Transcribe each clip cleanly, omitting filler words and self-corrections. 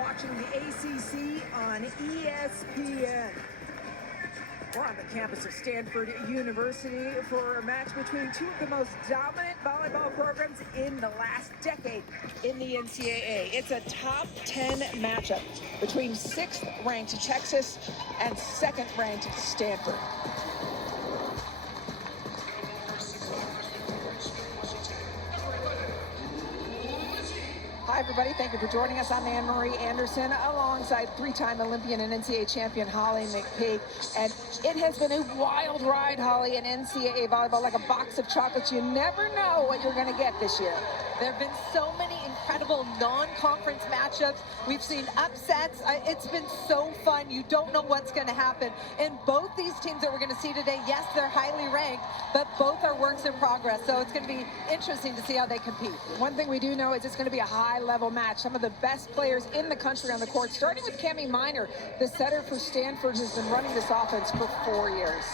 watching the ACC on ESPN. We're on the campus of Stanford University for a match between two of the most dominant volleyball programs in the last decade in the NCAA. It's a top 10 matchup between 6th ranked Texas and 2nd ranked Stanford. Hi, everybody. Thank you for joining us. I'm Anne-Marie Anderson alongside three-time Olympian and NCAA champion Holly McPeak. And it has been a wild ride, Holly, in NCAA volleyball, like a box of chocolates. You never know what you're going to get this year. There have been so many incredible non-conference matchups. We've seen upsets. It's been so fun. You don't know what's going to happen. And both these teams that we're going to see today, yes, they're highly ranked, but both are works in progress. So it's going to be interesting to see how they compete. One thing we do know is it's going to be a high-level match. Some of the best players in the country on the court, starting with Cami Minor, the setter for Stanford, who's been running this offense for 4 years.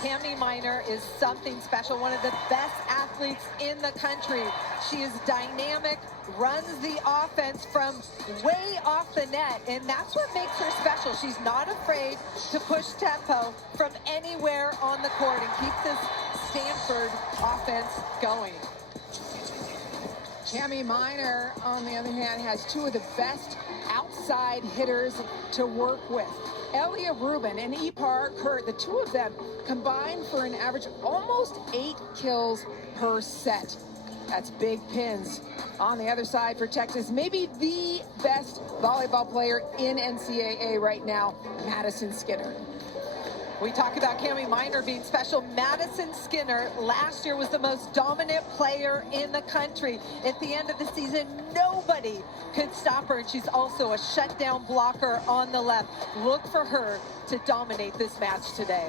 Cami Minor is something special, one of the best athletes in the country. She is dynamic, runs the offense from way off the net, and that's what makes her special. She's not afraid to push tempo from anywhere on the court and keeps this Stanford offense going. Cami Minor, on the other hand, has two of the best outside hitters to work with. Elia Rubin and Ipar Kurt, the two of them combined for an average of almost 8 kills per set. That's big pins. On the other side for Texas, maybe the best volleyball player in NCAA right now, Madison Skinner. We talk about Cami Minor being special. Madison Skinner last year was the most dominant player in the country. At the end of the season, nobody could stop her, and she's also a shutdown blocker on the left. Look for her to dominate this match today.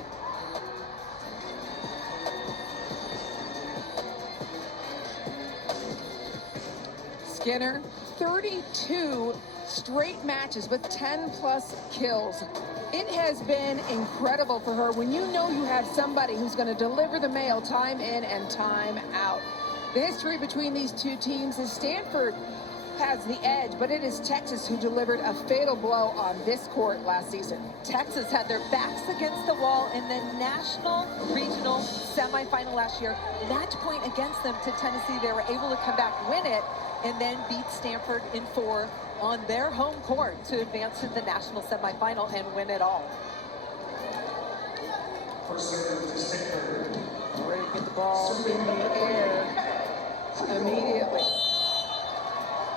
Skinner, 32 straight matches with 10+ kills. It has been incredible for her when you know you have somebody who's going to deliver the mail time in and time out. The history between these two teams is Stanford has the edge, but it is Texas who delivered a fatal blow on this court last season. Texas had their backs against the wall in the national regional semifinal last year. Match point against them to Tennessee. They were able to come back, win it, and then beat Stanford in 4 on their home court to advance to the national semifinal and win it all. Ready to get the ball in the air immediately.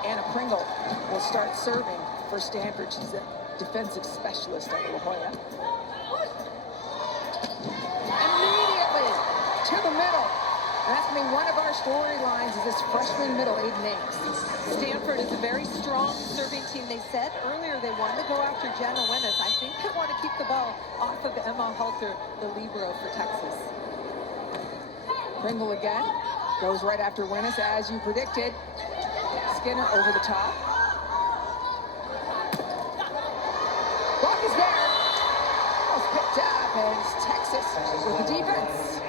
Anna Pringle will start serving for Stanford. She's a defensive specialist at La Jolla. Immediately to the middle. And that's going to be one of our storylines is this freshman middle, Aiden Ames. Stanford is a very strong serving team. They said earlier they wanted to go after Jenna Winnes. I think they want to keep the ball off of Emma Halter, the libero for Texas. Pringle again. Goes right after Winnes, as you predicted. Skinner over the top. Block is there. That was picked up as Texas with the defense.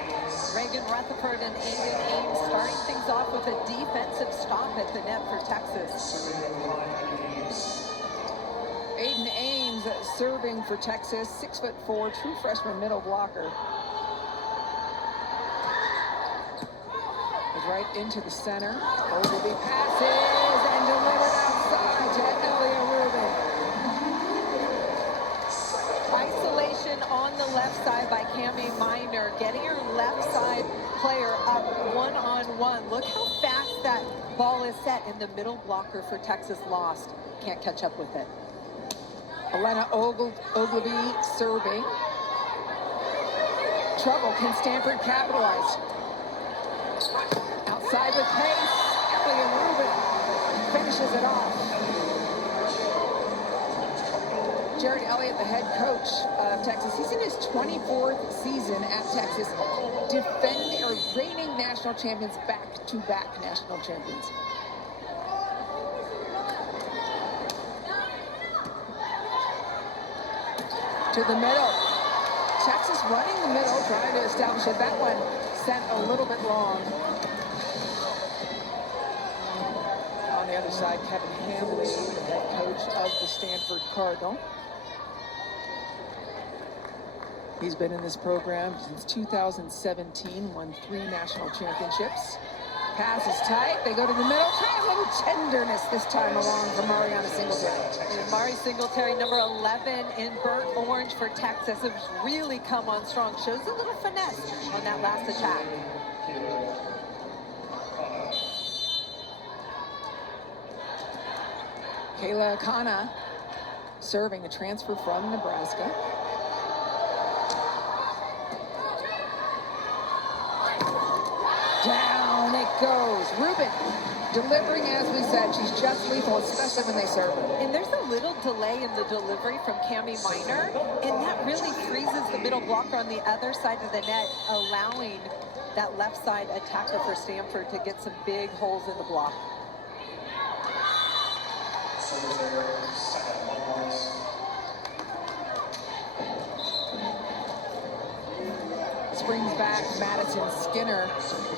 Reagan Rutherford and Aiden Ames starting things off with a defensive stop at the net for Texas. Aiden Ames serving for Texas, 6'4", true freshman middle blocker. Is right into the center. WVB passes and delivered outside to Elia Rubin. Isolation on the left side by Cami Minor, getting her left side player up one-on-one. Look how fast that ball is set, and the middle blocker for Texas lost. Can't catch up with it. Elena Ogilvie serving. Trouble, can Stanford capitalize? Outside with pace, Elia Rubin finishes it off. Jared Elliott, the head coach of Texas, he's in his 24th season at Texas, reigning national champions, back-to-back national champions. To the middle. Texas running the middle, trying to establish it. That one sent a little bit long. On on the other side, Kevin Hamley, the head coach of the Stanford Cardinal. He's been in this program since 2017, won 3 national championships. Pass is tight, they go to the middle, try a little tenderness this time along for Mariana Singletary. And Mari Singletary, number 11 in burnt orange for Texas, has really come on strong. Shows a little finesse on that last attack. Kayla Akana serving, a transfer from Nebraska. Down it goes. Rubin delivering, as we said. She's just lethal, especially when they serve. And there's a little delay in the delivery from Cami Minor, and that really freezes the middle blocker on the other side of the net, allowing that left side attacker for Stanford to get some big holes in the block. Brings back Madison Skinner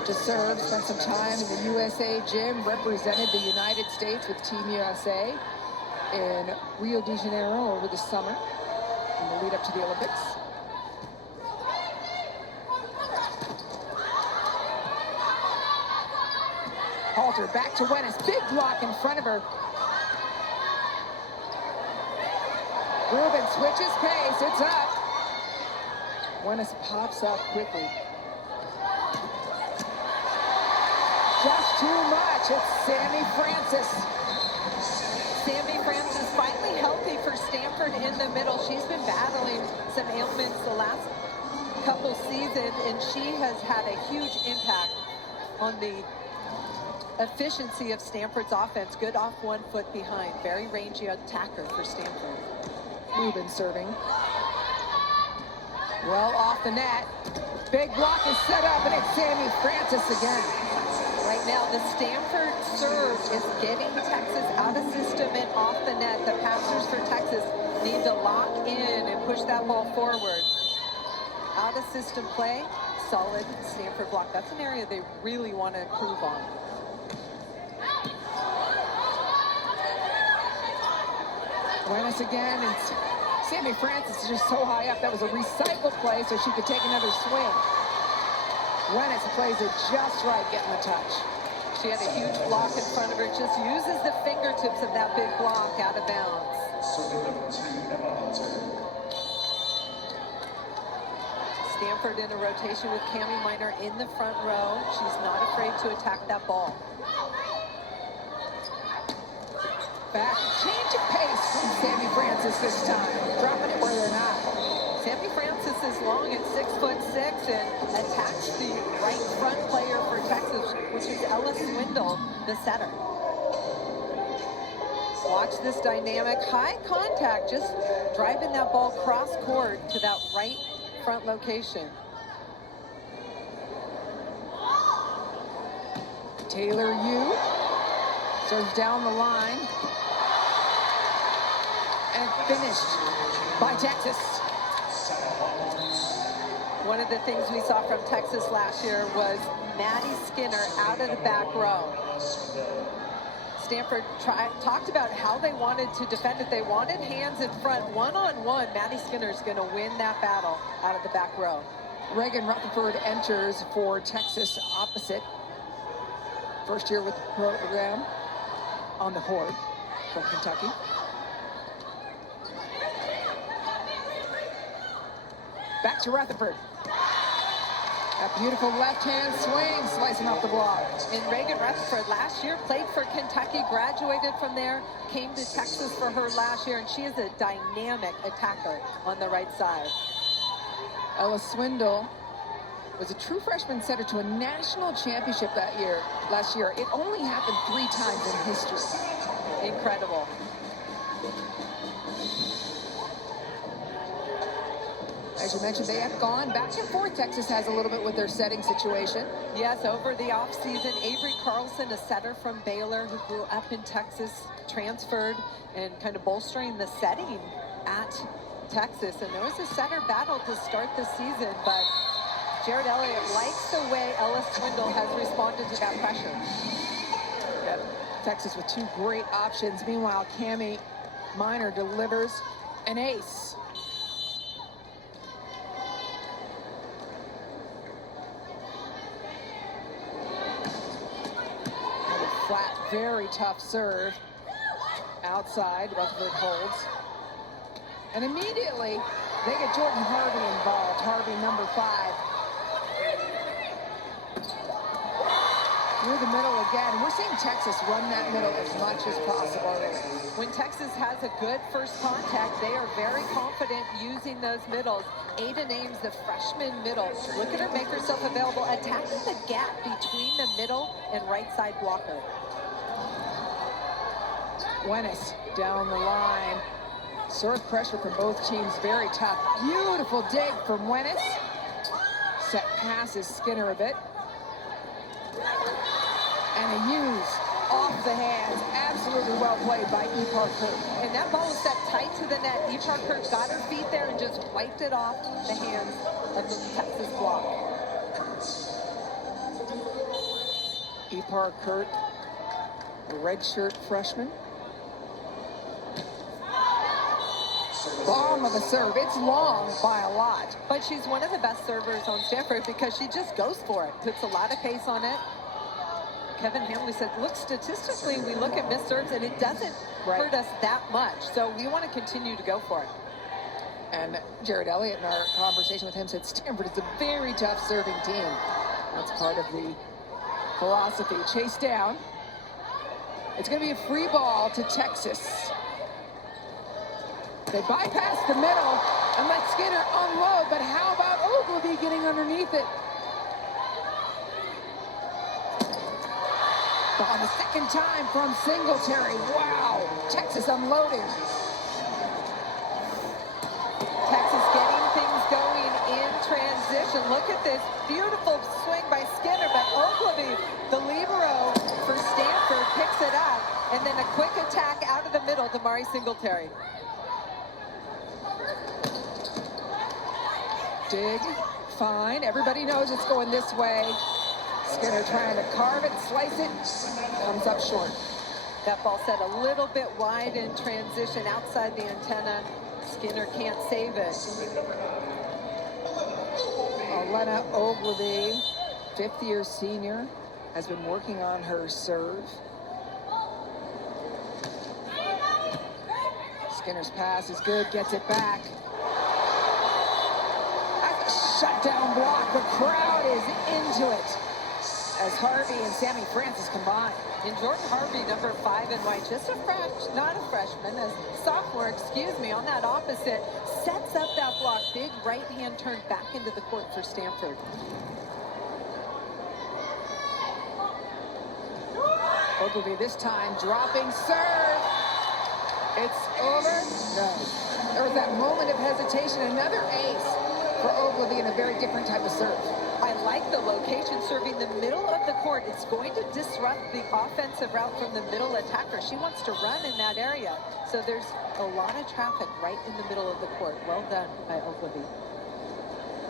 to serve. Spent some time in the USA gym, represented the United States with Team USA in Rio de Janeiro over the summer in the lead up to the Olympics. Halter back to Wennis, big block in front of her. Rubin switches pace, it's up. Wennis pops up quickly. Just too much. It's Sammy Francis. Sammy Francis finally healthy for Stanford in the middle. She's been battling some ailments the last couple seasons, and she has had a huge impact on the efficiency of Stanford's offense. Good off 1 foot behind. Very rangy attacker for Stanford. Rubin serving. Well off the net. Big block is set up, and it's Sammy Francis again. Right now, the Stanford serve is getting Texas out of system and off the net. The passers for Texas need to lock in and push that ball forward. Out of system play, solid Stanford block. That's an area they really want to improve on. Wennis again, and Sammy Francis is just so high up. That was a recycle play so she could take another swing. Wennis plays it just right, getting the touch. She had a huge block in front of her, just uses the fingertips of that big block out of bounds. Stanford in a rotation with Cami Minor in the front row. She's not afraid to attack that ball. Back, change of pace from Sammy Francis this time. Dropping it where they're not. Sammy Francis is long at 6'6" and attacks the right front player for Texas, which is Ella Swindle, the setter. Watch this dynamic, high contact, just driving that ball cross court to that right front location. Taylor Yu serves down the line. And finished by Texas. One of the things we saw from Texas last year was Maddie Skinner out of the back row. Stanford talked about how they wanted to defend it. They wanted hands in front, one-on-one. Maddie Skinner's going to win that battle out of the back row. Reagan Rutherford enters for Texas opposite. First year with the program on the court from Kentucky. Back to Rutherford. That beautiful left-hand swing, slicing off the block. And Reagan Rutherford last year played for Kentucky, graduated from there, came to Texas for her last year, and she is a dynamic attacker on the right side. Ella Swindle was a true freshman setter to a national championship last year. It only happened 3 times in history. Incredible. As you mentioned, they have gone back and forth. Texas has a little bit with their setting situation. Yes, over the offseason, Avery Carlson, a setter from Baylor who grew up in Texas, transferred and kind of bolstering the setting at Texas. And there was a setter battle to start the season, but Jared Elliott likes the way Ella Swindle has responded to that pressure. Yep. Texas with two great options. Meanwhile, Cammie Minor delivers an ace. Flat, very tough serve. Outside, Rutherford holds. And immediately, they get Jordan Harvey involved. Harvey, number 5. Through the middle again. We're seeing Texas run that middle as much as possible. When Texas has a good first contact, they are very confident using those middles. Ada Ames, the freshman middle. Look at her make herself available, attacking the gap between the middle and right side blocker. Wenis down the line. Serve pressure from both teams, very tough. Beautiful dig from Wenis. Sep passes Skinner a bit. And a use off the hands. Absolutely well played by E. Parker. And that ball was set tight to the net. E. Parker got her feet there and just wiped it off the hands of the Texas block. E. Parker, a redshirt freshman. Bomb of a serve. It's long by a lot. But she's one of the best servers on Stanford because she just goes for it. Puts a lot of pace on it. Kevin Hamley said, look, statistically, we look at missed serves and it doesn't hurt us that much. So we want to continue to go for it. And Jared Elliott, in our conversation with him, said Stanford is a very tough serving team. That's part of the philosophy. Chase down. It's going to be a free ball to Texas. They bypass the middle and let Skinner unload, but how about Ogilvy getting underneath it? On the second time from Singletary. Wow, Texas unloading. Texas getting things going in transition. Look at this beautiful swing by Skinner, but Ogilvy, the libero for Stanford, picks it up, and then a quick attack out of the middle to Mari Singletary. Dig, fine. Everybody knows it's going this way. Skinner trying to carve it, slice it, comes up short. That ball set a little bit wide in transition outside the antenna. Skinner can't save it. Elena Ogilvy, fifth-year senior, has been working on her serve. Skinner's pass is good, gets it back. Shutdown block, the crowd is into it as Harvey and Sammy Francis combine. And Jordan Harvey, number 5 in white, just a not a freshman, a sophomore, excuse me, on that opposite, sets up that block. Big right-hand turn back into the court for Stanford. Ogilvy this time dropping serve. It's over. No. There was that moment of hesitation. Another ace for Ogilvy in a very different type of serve. I like the location, serving the middle of the court. It's going to disrupt the offensive route from the middle attacker. She wants to run in that area. So there's a lot of traffic right in the middle of the court. Well done by Ogilvy.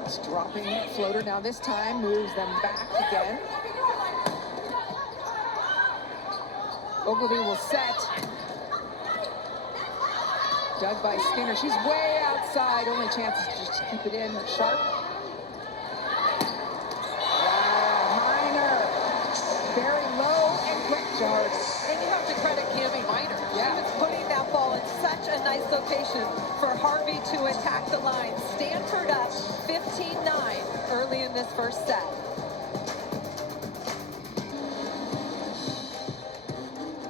It's dropping floater now this time, moves them back again. Ogilvy will set. Dug by Skinner. She's way outside. Only chance is just to keep it in sharp. Minor. Very low and quick charge. And you have to credit Cammie Minor. Yeah. She was putting that ball in such a nice location for Harvey to attack the line. Stanford up 15-9 early in this first set.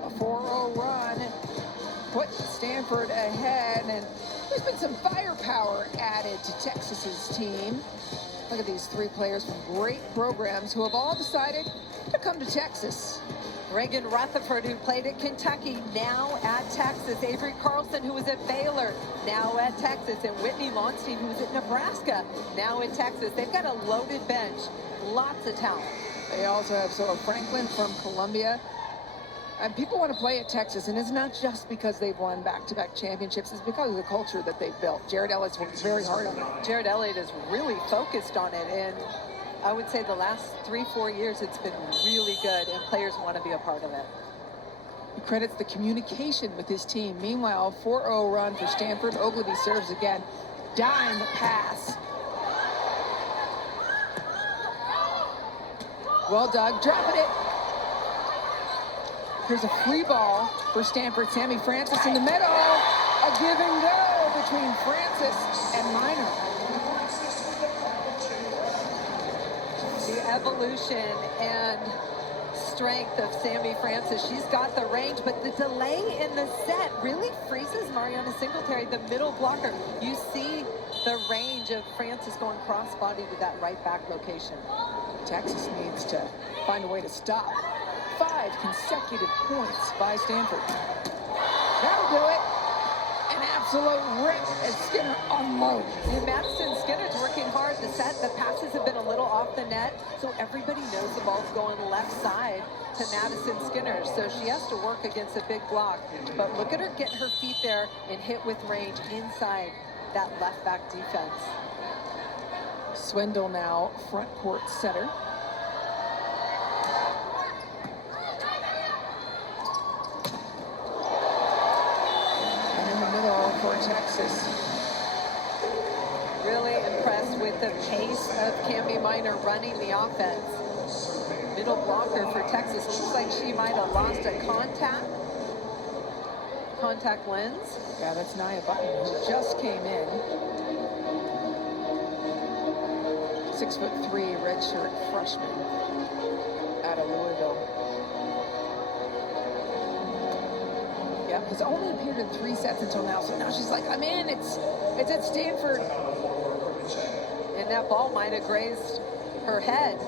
A 4-0 run put Stanford ahead, and there's been some firepower added to Texas's team. Look at these 3 players from great programs who have all decided to come to Texas. Reagan Rutherford, who played at Kentucky, now at Texas. Avery Carlson, who was at Baylor, now at Texas. And Whitney Lonstein, who was at Nebraska, now at Texas. They've got a loaded bench. Lots of talent. They also have Franklin from Columbia. And people want to play at Texas, and it's not just because they've won back-to-back championships. It's because of the culture that they've built. Jared Elliott's worked very hard on it. Jared Elliott is really focused on it, and I would say the last 3-4 years it's been really good, and players want to be a part of it. He credits the communication with his team. Meanwhile, 4-0 run for Stanford. Ogilvy serves again. Dime pass. Well dug, dropping it. Here's a free ball for Stanford. Sammy Francis in the middle. A give and go between Francis and Minor. The evolution and strength of Sammy Francis. She's got the range, but the delay in the set really freezes Mariana Singletary, the middle blocker. You see the range of Francis going cross-body to that right back location. Texas needs to find a way to stop 5 consecutive points by Stanford. That'll do it. An absolute rip as Skinner unloads. And Madison Skinner's working hard. The passes have been a little off the net, so everybody knows the ball's going left side to Madison Skinner. So she has to work against a big block. But look at her get her feet there and hit with range inside that left back defense. Swindle now, front court setter. And in the middle for Texas. Really impressed with the pace of Cami Minor running the offense. Middle blocker for Texas. Looks like she might have lost a contact lens. Yeah, that's Nia Button, who just came in. 6'3", redshirt freshman out of Louisville. Yep, has only appeared in 3 sets until now, so now she's like, I'm in, it's at Stanford. And that ball might have grazed her head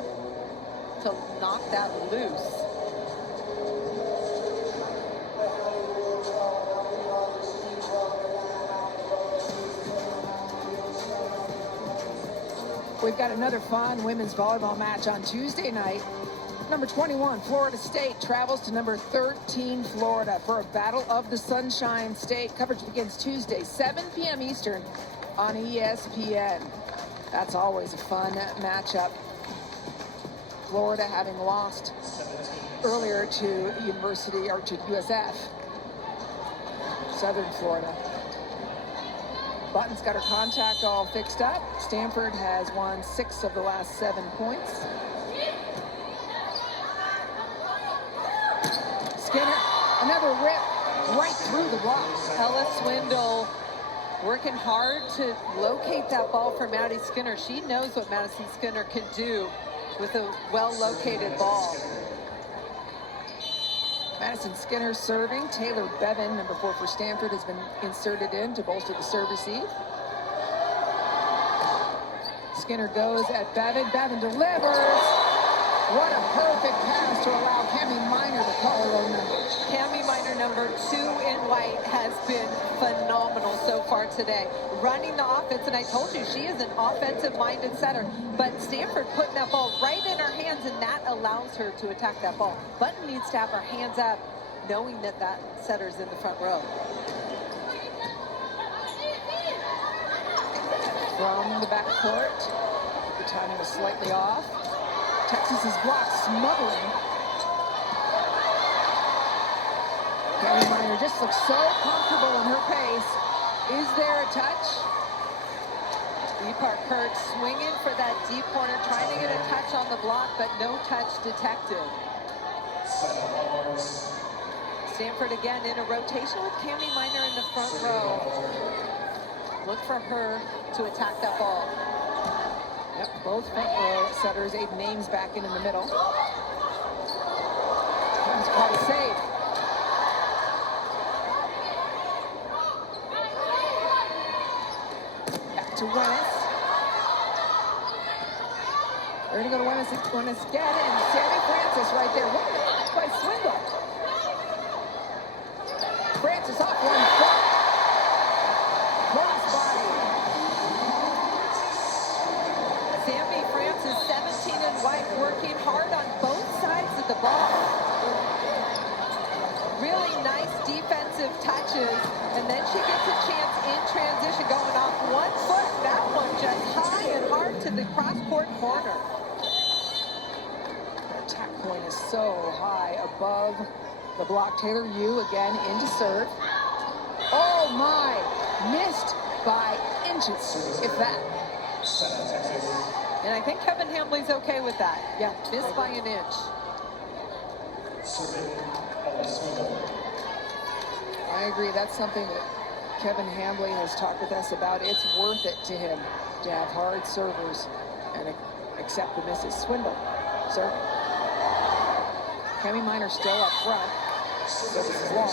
to knock that loose. We've got another fun women's volleyball match on Tuesday night. Number 21, Florida State, travels to number 13, Florida, for a Battle of the Sunshine State. Coverage begins Tuesday, 7 p.m. Eastern on ESPN. That's always a fun matchup. Florida having lost earlier to University, or to USF, Southern Florida. Button's got her contact all fixed up. Stanford has won 6 of the last 7 points. Skinner, another rip right through the block. Ella Swindle working hard to locate that ball for Maddie Skinner. She knows what Madison Skinner can do with a well-located ball. Madison Skinner serving. Taylor Bevan, number 4 for Stanford, has been inserted in to bolster the serve receive. Skinner goes at Bevan. Bevan delivers. What a perfect pass to allow Cami Minor to call her own number. Cami Minor, number 2 in white, has been phenomenal so far today. Running the offense, and I told you, she is an offensive-minded setter. But Stanford putting that ball right in her hands, and that allows her to attack that ball. Button needs to have her hands up, knowing that that setter's in the front row. From the backcourt, the timing was slightly off. Texas is blocked, smuggling. Cami Minor just looks so comfortable in her pace. Is there a touch? Epar Kurt swinging for that deep corner, trying to get a touch on the block, but no touch detected. Stanford again in a rotation with Cami Minor in the front row. Look for her to attack that ball. Yep, both front row setters. Aiden Ames back in the middle. That's called a save. Back to Wennis. We're going to go to Wennis again, and Sammy Francis right there. What a block by Swindle. Francis off one foot. Cross body. Sammy Francis, 17 in white, working hard on both sides of the ball. Really nice defensive touches, and then she gets a chance in transition, going off one foot. That one just high and hard to the cross-court corner. Her attack point is so high above The block, Taylor Yu again into serve. Oh my, missed by inches, if that. And I think Kevin Hambley's okay with that. Yeah, missed by an inch. I agree, that's something that Kevin Hambley has talked with us about. It's worth it to him to have hard servers and accept the misses. Swindle, serve. Cami Minor still up front. Service is long.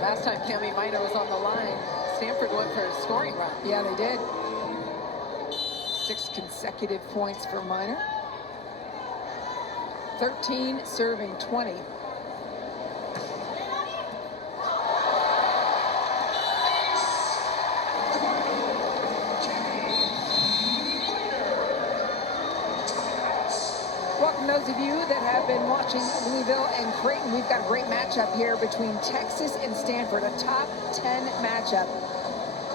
Last time Cami Minor was on the line, Stanford went for a scoring run. Yeah, they did. 6 consecutive points for Minor. 13 serving 20. Welcome those of you that have been watching Louisville and Creighton. We've got a great matchup here between Texas and Stanford, a top 10 matchup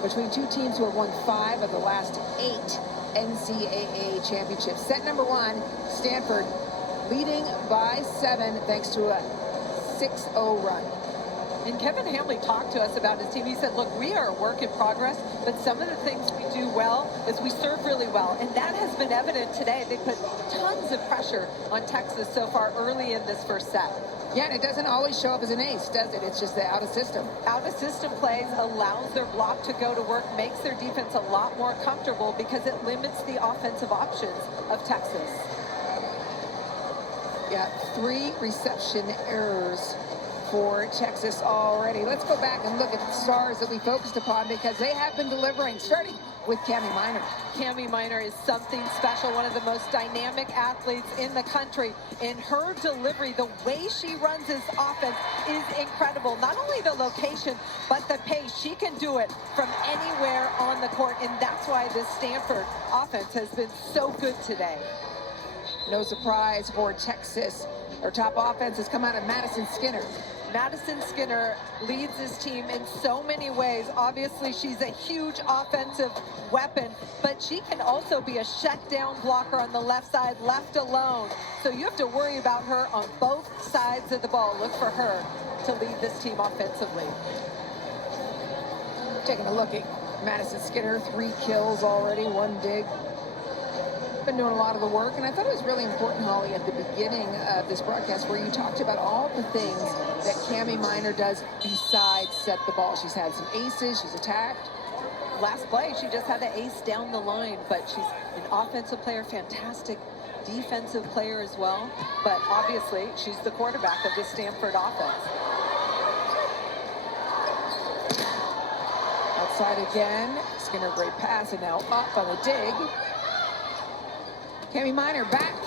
between two teams who have won 5 of the last 8 NCAA championships. Set number 1, Stanford leading by 7 thanks to a 6-0 run. And Kevin Hambley talked to us about his team. He said, look, we are a work in progress, but some of the things we do well is we serve really well. And that has been evident today. They put tons of pressure on Texas so far early in this first set. Yeah, and it doesn't always show up as an ace, does it? It's just the out-of-system. Out-of-system plays allows their block to go to work, makes their defense a lot more comfortable because it limits the offensive options of Texas. Yeah, 3 reception errors for Texas already. Let's go back and look at the stars that we focused upon because they have been delivering, starting with Cami Minor. Cami Minor is something special, one of the most dynamic athletes in the country. In her delivery, the way she runs this offense is incredible. Not only the location, but the pace. She can do it from anywhere on the court, and that's why this Stanford offense has been so good today. No surprise for Texas. Their top offense has come out of Madison Skinner. Madison Skinner leads this team in so many ways. Obviously, she's a huge offensive weapon, but she can also be a shutdown blocker on the left side, left alone. So you have to worry about her on both sides of the ball. Look for her to lead this team offensively. Taking a look at Madison Skinner, 3 kills already, 1 dig. Been doing a lot of the work, and I thought it was really important, Holly, at the beginning of this broadcast where you talked about all the things that Cami Minor does besides set the ball. She's had some aces, she's attacked. Last play, she just had an ace down the line, but she's an offensive player, fantastic defensive player as well. But obviously, she's the quarterback of the Stanford offense. Outside again, Skinner, great pass, and now up on the dig. Cami Minor back.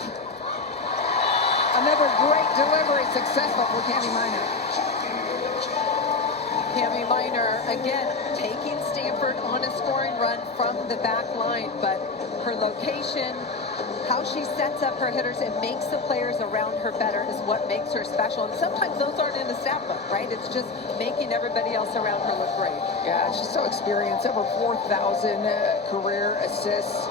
Another great delivery, successful for Cami Minor. Cami Minor, again, taking Stanford on a scoring run from the back line, but her location, how she sets up her hitters and makes the players around her better is what makes her special. And sometimes those aren't in the stat book, right? It's just making everybody else around her look great. Yeah, she's so experienced, over 4,000 career assists.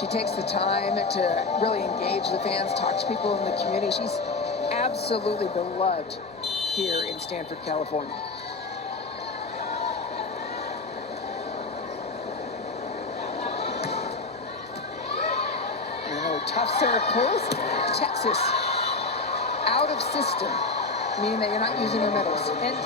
She takes the time to really engage the fans, talk to people in the community. She's absolutely beloved here in Stanford, California. And another tough serve pulls Texas out of system, meaning that you're not using your middles. And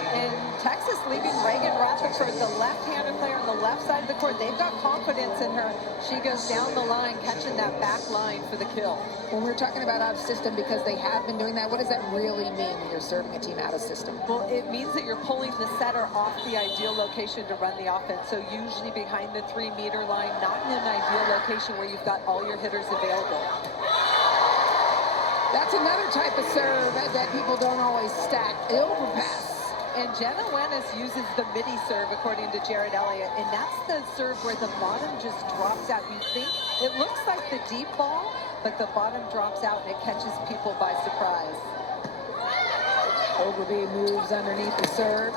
Texas leaving Reagan Rutherford, the left-handed player on the left side of the court. They've got confidence in her. She goes down the line, catching that back line for the kill. When we're talking about out of system, because they have been doing that, what does that really mean when you're serving a team out of system? Well, it means that you're pulling the setter off the ideal location to run the offense. So usually behind the 3-meter line, not in an ideal location where you've got all your hitters available. That's another type of serve that people don't always stack. The overpass. And Jenna Wenis uses the midi serve, according to Jared Elliott, and that's the serve where the bottom just drops out. You think it looks like the deep ball, but the bottom drops out and it catches people by surprise. WVB moves underneath the serve.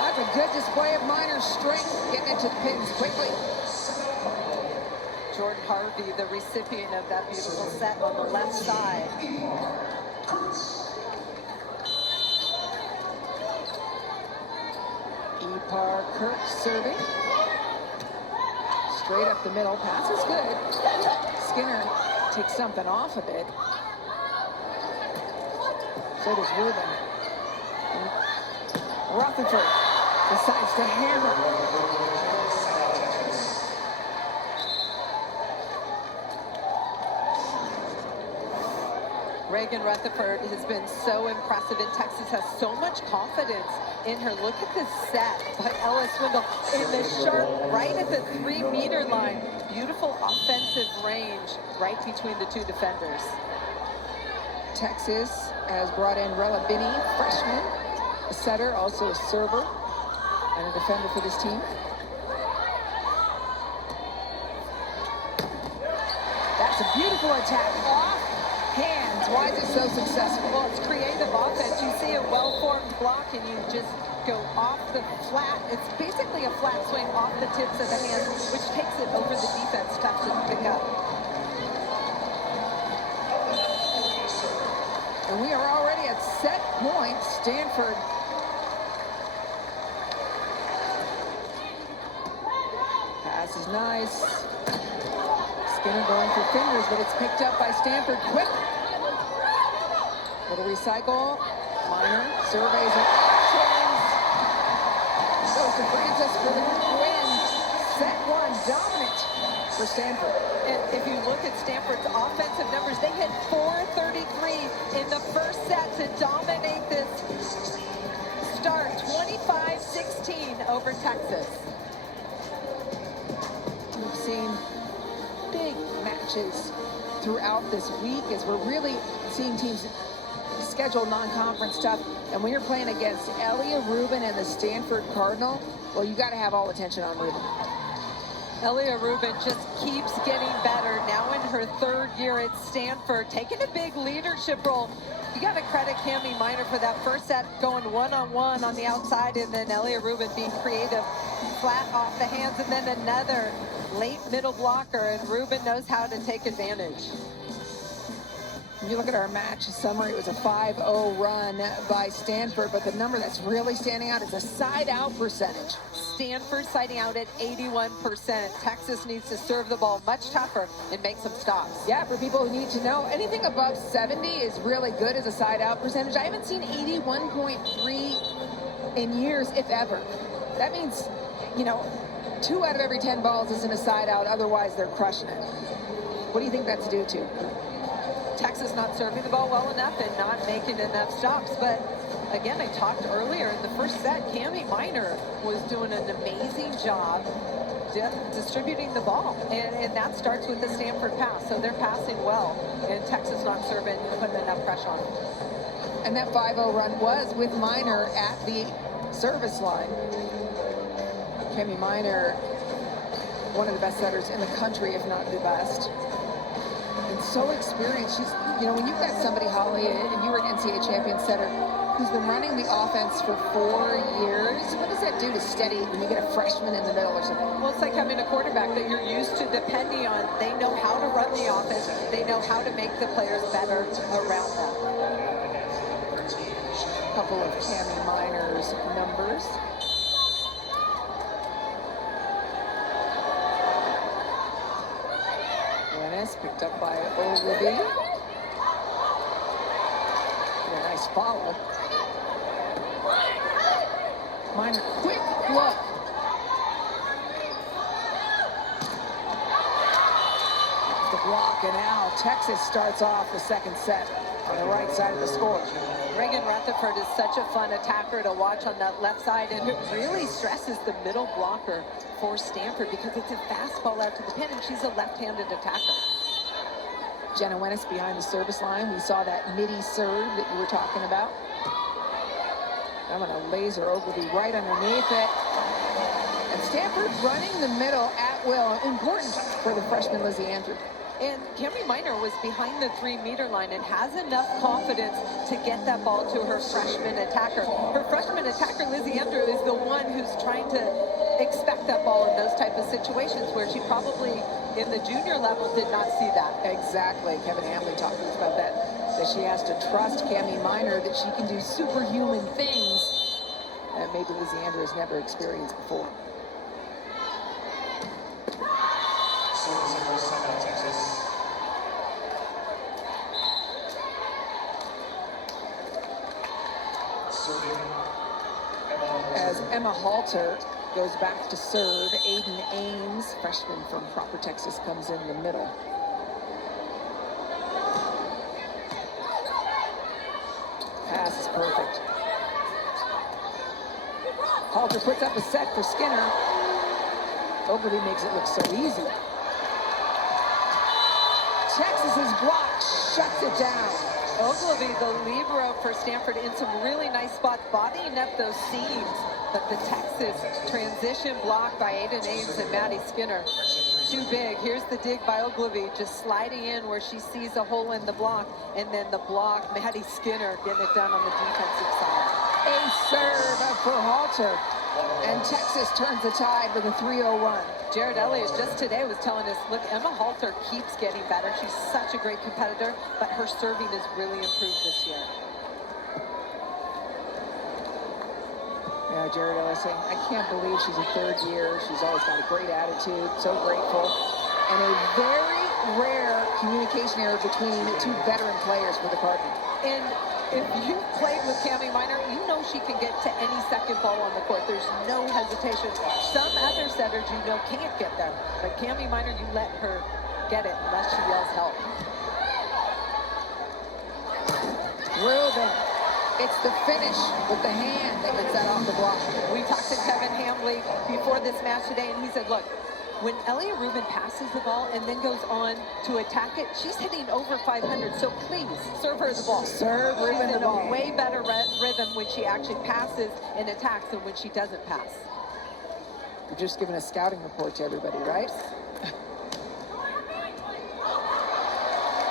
That's a good display of Minor's strength, getting it to the pins quickly. Jordan Harvey, the recipient of that beautiful set on the left side. Ipar Kirk serving. Straight up the middle. Pass is good. Skinner takes something off of it. So does Rubin. And Rutherford decides to hammer. Reagan Rutherford has been so impressive, and Texas has so much confidence in her. Look at this set by Ella Swindle in the sharp right at the 3-meter line. Beautiful offensive range right between the two defenders. Texas has brought in Rella Binney, freshman, a setter, also a server, and a defender for this team. That's a beautiful attack off hands. Why is it so successful? Well, it's creative offense. You see a well-formed block and you just go off the flat. It's basically a flat swing off the tips of the hands, which takes it over the defense. Tough to pick up. And we are already at set point. Stanford pass is nice. Skinner going for fingers, but it's picked up by Stanford quick. Little recycle. Minor surveys and actions. Goes to Francis for the win. Set one, dominant for Stanford. And if you look at Stanford's offensive numbers, they hit 433 in the first set to dominate this start. 25-16 over Texas. We've seen big matches throughout this week as we're really seeing teams schedule non-conference stuff. And when you're playing against Elia Rubin and the Stanford Cardinal, well, you got to have all attention on Rubin. Elia Rubin just keeps getting better. Now in her 3rd year at Stanford, taking a big leadership role. You got to credit Cami Minor for that first set going one-on-one on the outside, and then Elia Rubin being creative, flat off the hands, and then another late middle blocker, and Rubin knows how to take advantage. If you look at our match summary, it was a 5-0 run by Stanford, but the number that's really standing out is a side-out percentage. Stanford siding out at 81%. Texas needs to serve the ball much tougher and make some stops. Yeah, for people who need to know, anything above 70 is really good as a side-out percentage. I haven't seen 81.3 in years, if ever. That means, you know, 2 out of every 10 balls is in a side-out, otherwise they're crushing it. What do you think that's due to? Texas not serving the ball well enough and not making enough stops. But again, I talked earlier in the first set, Cami Minor was doing an amazing job distributing the ball. And that starts with the Stanford pass. So they're passing well, and Texas not serving, putting enough pressure on them. And that 5-0 run was with Minor at the service line. Cami Minor, one of the best setters in the country, if not the best. And so experienced. She's, you know, when you've got somebody, Holly, and you were an NCAA champion setter, who's been running the offense for 4 years, what does that do to steady when you get a freshman in the middle or something? Well, it's like having a quarterback that you're used to depending on. They know how to run the offense. They know how to make the players better around them. A couple of Cami Minor's numbers. Picked up by WVB. A nice follow. Minor, quick look. The block, and now Texas starts off the second set on the right side of the score. Reagan Rutherford is such a fun attacker to watch on that left side, and it really stresses the middle blocker for Stanford because it's a fastball out to the pin, and she's a left-handed attacker. Jenna Wennis behind the service line. We saw that midi serve that you were talking about. I'm going to laser Ogilvy right underneath it. And Stanford running the middle at will. Important for the freshman Lizzie Andrew. And Cami Minor was behind the 3-meter line and has enough confidence to get that ball to her freshman attacker. Her freshman attacker, Lizzie Andrew, is the one who's trying to expect that ball in those type of situations where she probably in the junior level did not see that. Exactly. Kevin Hamley talking about that she has to trust Cammie Minor, that she can do superhuman things that maybe Lysander has never experienced before. Texas. As Emma Halter goes back to serve, Aiden Ames, freshman from Proper, Texas, comes in the middle. Pass is perfect. Halter puts up a set for Skinner. Ogilvy makes it look so easy. Texas's block shuts it down. Ogilvy, the libero for Stanford, in some really nice spots, bodying up those seams. But the Texas transition block by Aiden Ames and Maddie Skinner, too big. Here's the dig by Ogilvy, just sliding in where she sees a hole in the block, and then the block, Maddie Skinner getting it done on the defensive side. A serve for Halter, and Texas turns the tide with a 3-0 run. Jared Elliott just today was telling us, look, Emma Halter keeps getting better. She's such a great competitor, but her serving has really improved this year. Yeah, Jared Elliott saying, I can't believe she's a third year. She's always got a great attitude, so grateful. And a very rare communication error between two veteran players for the Cardinals. And if you've played with Cammie Minor, you know she can get to any second ball on the court. There's no hesitation. Some other setters you know can't get there. But Cammie Minor, you let her get it unless she yells help. Rubin. It's the finish with the hand that gets that off the block. We talked to Kevin Hamley before this match today, and he said, look, when Elliott Rubin passes the ball and then goes on to attack it, she's hitting over 500. So please, serve her the ball. Serve Rubin the ball. She's in a way better rhythm when she actually passes and attacks than when she doesn't pass. You're just giving a scouting report to everybody, right?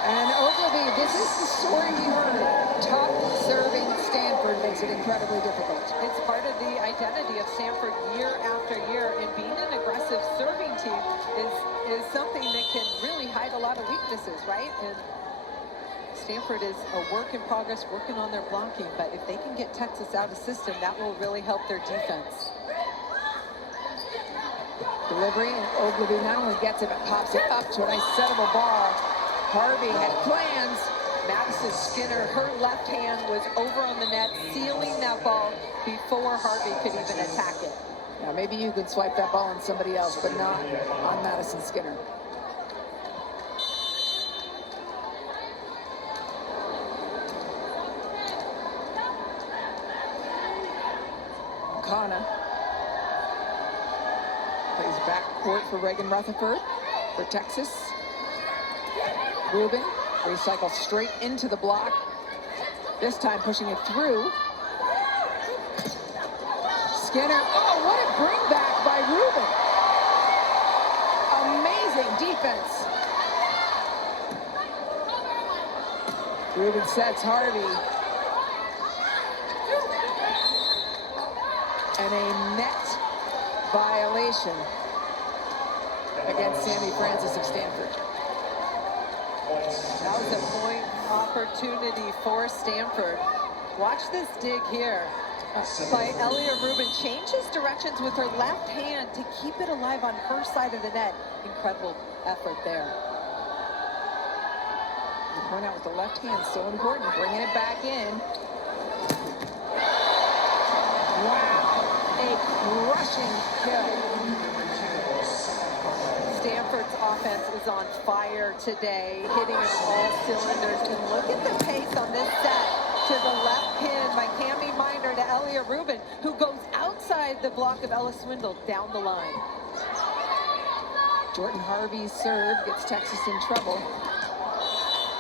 And Ogilvy, this is the story we heard. Top serving Stanford makes it incredibly difficult. It's part of the identity of Stanford year after year, and being an aggressive serving team is something that can really hide a lot of weaknesses, right? And Stanford is a work in progress, working on their blocking, but if they can get Texas out of system, that will really help their defense. Delivery, and Ogilvy not only gets it, but pops it up to a nice settable ball. Harvey had plans. Madison Skinner, her left hand was over on the net, sealing that ball before Harvey could even attack it. Now maybe you could swipe that ball on somebody else, but not on Madison Skinner. Kana plays back court for Reagan Rutherford for Texas. Rubin recycles straight into the block, this time pushing it through. Skinner, oh, what a bring back by Rubin. Amazing defense. Rubin sets Harvey. And a net violation against Sammy Francis of Stanford. That was a point opportunity for Stanford. Watch this dig here by Elliott Rubin. Changes directions with her left hand to keep it alive on her side of the net. Incredible effort there. You point out with the left hand, so important, bringing it back in. Wow, a crushing kill. Stanford's offense is on fire today, hitting on all cylinders. And look at the pace on this set to the left pin by Cammie Minor to Elliott Rubin, who goes outside the block of Ella Swindle down the line. Jordan Harvey's serve gets Texas in trouble.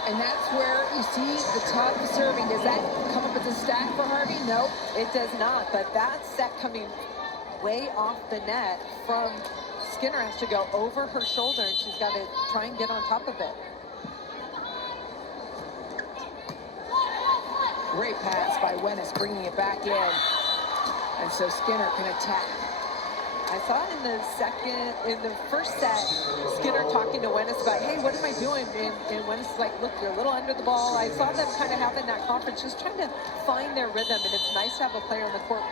And that's where you see the tough serving. Does that come up as a stack for Harvey? No, it does not. But that set coming way off the net from Skinner has to go over her shoulder, and she's got to try and get on top of it. Great pass by Wennis, bringing it back in. And so Skinner can attack. I saw it in the first set, Skinner talking to Wennis about, hey, what am I doing? And Wennis is like, look, you're a little under the ball. I saw them kind of having that conference, just trying to find their rhythm. And it's nice to have a player on the court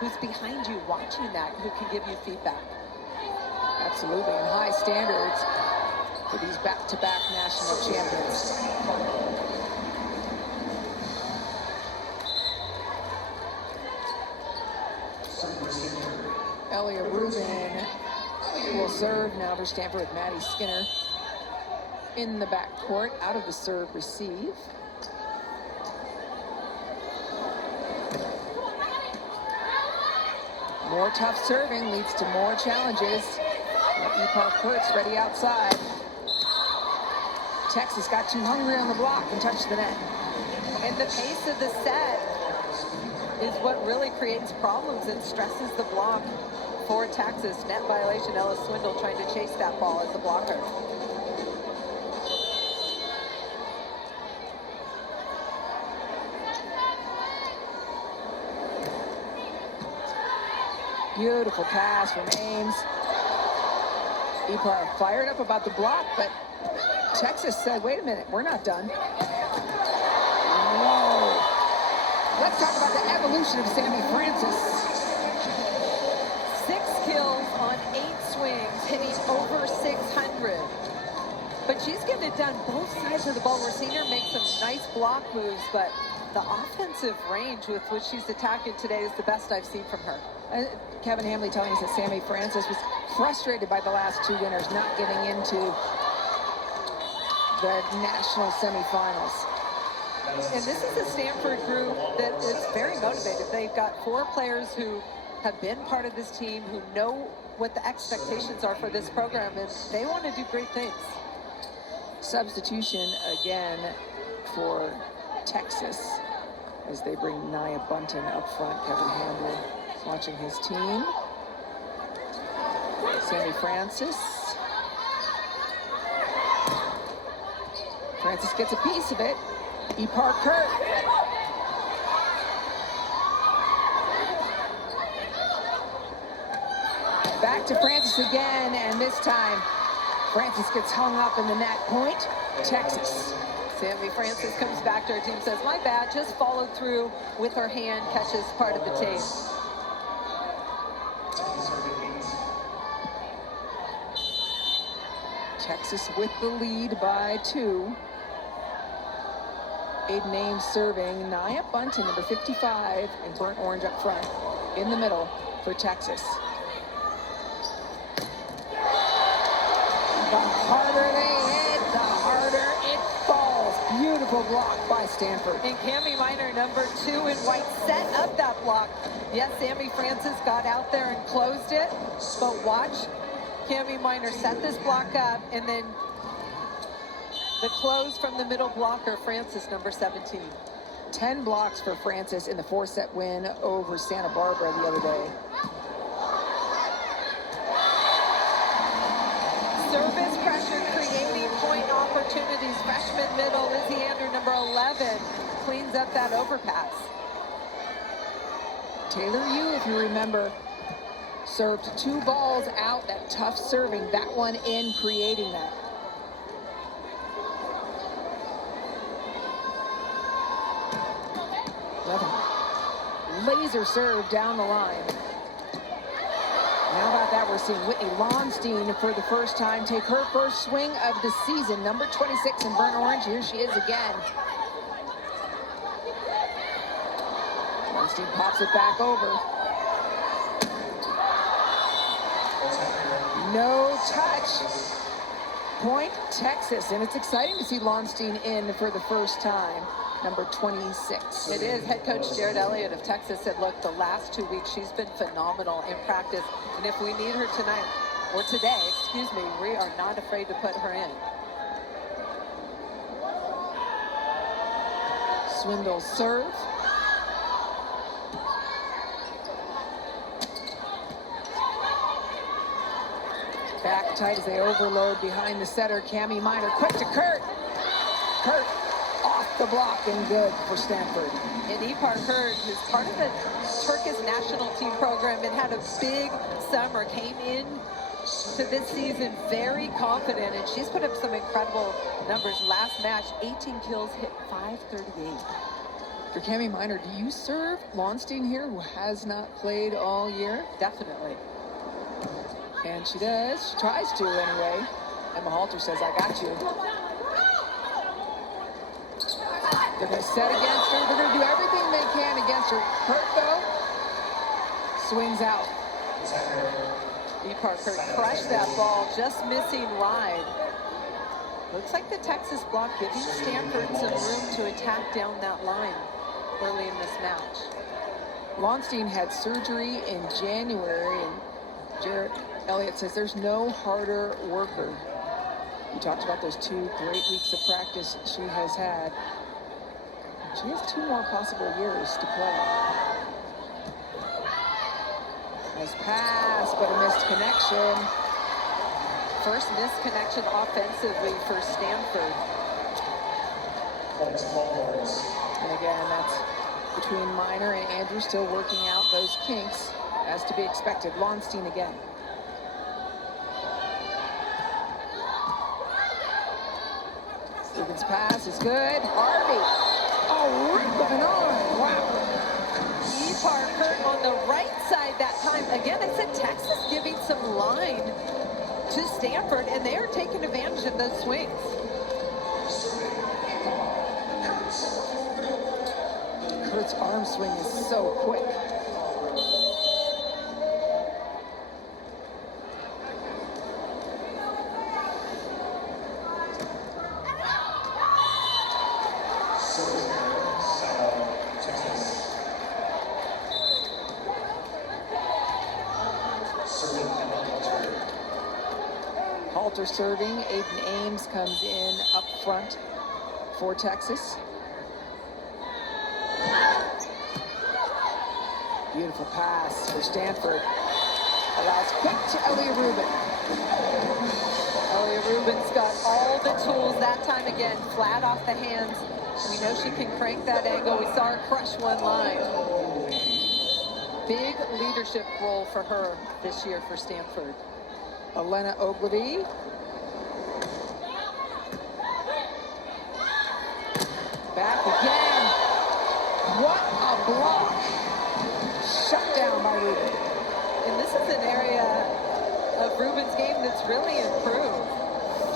who's behind you watching that, who can give you feedback. Absolutely, and high standards for these back-to-back national champions. Elia Rubin will serve now for Stanford with Maddie Skinner in the backcourt, out of the serve receive. More tough serving leads to more challenges. Epar Kurtz ready outside. Texas got too hungry on the block and touched the net. And the pace of the set is what really creates problems and stresses the block for Texas. Net violation, Ellis Swindle trying to chase that ball as the blocker. Beautiful pass from Ames. Epar fired up about the block, but Texas said, wait a minute, we're not done. Whoa. Let's talk about the evolution of Sammy Francis. 6 kills on 8 swings, hitting over 600. But she's getting it done both sides of the ball. We're seeing her make some nice block moves, but the offensive range with which she's attacking today is the best I've seen from her. Kevin Hamley telling us that Sammy Francis was frustrated by the last 2 winners not getting into the national semifinals. And this is a Stanford group that is very motivated. They've got 4 players who have been part of this team, who know what the expectations are for this program, and they want to do great things. Substitution again for Texas as they bring Nia Bunton up front. Kevin Hamley watching his team. Sammy Francis. Francis gets a piece of it. Epar Kurt. Back to Francis again, and this time Francis gets hung up in the net. Point, Texas. Sammy Francis comes back to her team, says, my bad, just followed through with her hand, catches part of the tape. Texas with the lead by 2. Aiden Ames serving. Nia Bunton, number 55, in burnt orange up front, in the middle for Texas. The harder they hit, the harder it falls. Beautiful block by Stanford. And Cami Minor, number 2 in white, set up that block. Yes, Sammy Francis got out there and closed it, but watch Cami Minor set this block up, and then the close from the middle blocker, Francis, number 17. 10 blocks for Francis in the 4-set win over Santa Barbara the other day. Service pressure creating point opportunities. Freshman middle, Lizzie Andrew, number 11, cleans up that overpass. Taylor Yu, if you remember, served 2 balls out, that tough serving, that one in, creating that. Laser serve down the line. How about that? We're seeing Whitney Lonstein for the first time take her first swing of the season. Number 26 in burnt orange. Here she is again. Lonstein pops it back over. No touch. Point, Texas. And it's exciting to see Lonstein in for the first time. Number 26. It is. Head coach Jared Elliott of Texas said, look, the last 2 weeks she's been phenomenal in practice. And if we need her tonight, or today, excuse me, we are not afraid to put her in. Swindle serve. Back tight as they overload behind the setter. Cami Minor quick to Kurt. Kurt off the block and good for Stanford. And Epar Kurt is part of the Turkish national team program and had a big summer, came in to this season very confident, and she's put up some incredible numbers. Last match, 18 kills, hit 538. For Cami Miner, do you serve Lonstein here, who has not played all year? Definitely. And she does. She tries to anyway. Emma Halter says, I got you. They're going to set against her. They're going to do everything they can against her. Hurt, though. Swings out. Parker crushed that ball, just missing ride. Looks like the Texas block giving Stanford some room to attack down that line early in this match. Lonstein had surgery in January, and Jarrett Elliott says there's no harder worker. He talked about those 2 great weeks of practice she has had. She has 2 more possible years to play. Nice pass, but a missed connection. First missed connection offensively for Stanford. And again, that's between Miner and Andrew, still working out those kinks, as to be expected. Lonstein again. Rubin's pass is good. Harvey. Oh, rip of an arm. Wow. Park hurt on the right side that time. Again, I said Texas giving some line to Stanford, and they are taking advantage of those swings. Kurt's arm swing is so quick. Halter serving. Aiden Ames comes in up front for Texas. Beautiful pass for Stanford. Allows quick to Elia Rubin. Elia Rubin's got all the tools that time again, flat off the hands. We know she can crank that angle. We saw her crush one line. Big leadership role for her this year for Stanford. Elena Ogilvy. Back again. What a block. Shut down by Rubin. And this is an area of Rubin's game that's really improved.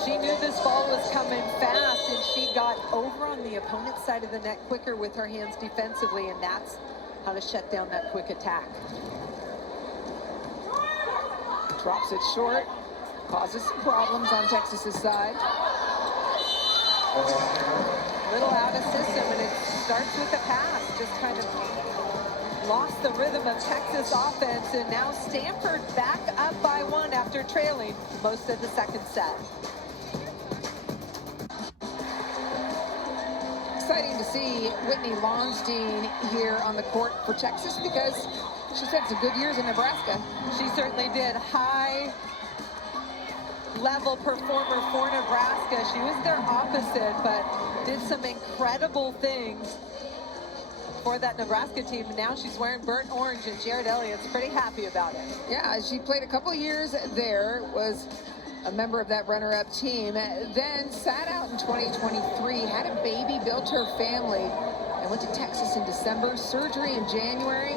She knew this ball was coming fast, and she got over on the opponent's side of the net quicker with her hands defensively, and that's how to shut down that quick attack. Drops it short, causes some problems on Texas's side. Little out of system, and it starts with a pass. Just kind of lost the rhythm of Texas offense, and now Stanford back up by 1 after trailing most of the second set. Exciting to see Whitney Lonstein here on the court for Texas, because she's had some good years in Nebraska. She certainly did. High level performer for Nebraska. She was their opposite, but did some incredible things for that Nebraska team. Now she's wearing burnt orange, and Jared Elliott's pretty happy about it. Yeah, she played a couple years there, was a member of that runner-up team, then sat out in 2023, had a baby, built her family, and went to Texas in December, surgery in January,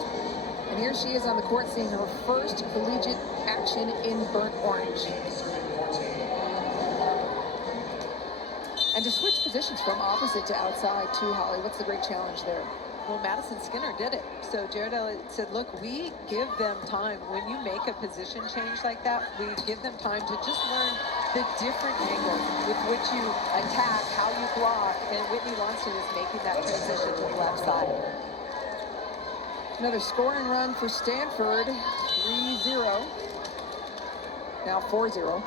and here she is on the court seeing her first collegiate action in burnt orange. And to switch positions from opposite to outside too, Holly, what's the great challenge there? Well, Madison Skinner did it. So Jared Elliott said, look, we give them time. When you make a position change like that, we give them time to just learn the different angles with which you attack, how you block, and Whitney Lonstein is making that transition to the left side. Another scoring run for Stanford, 3-0. Now 4-0.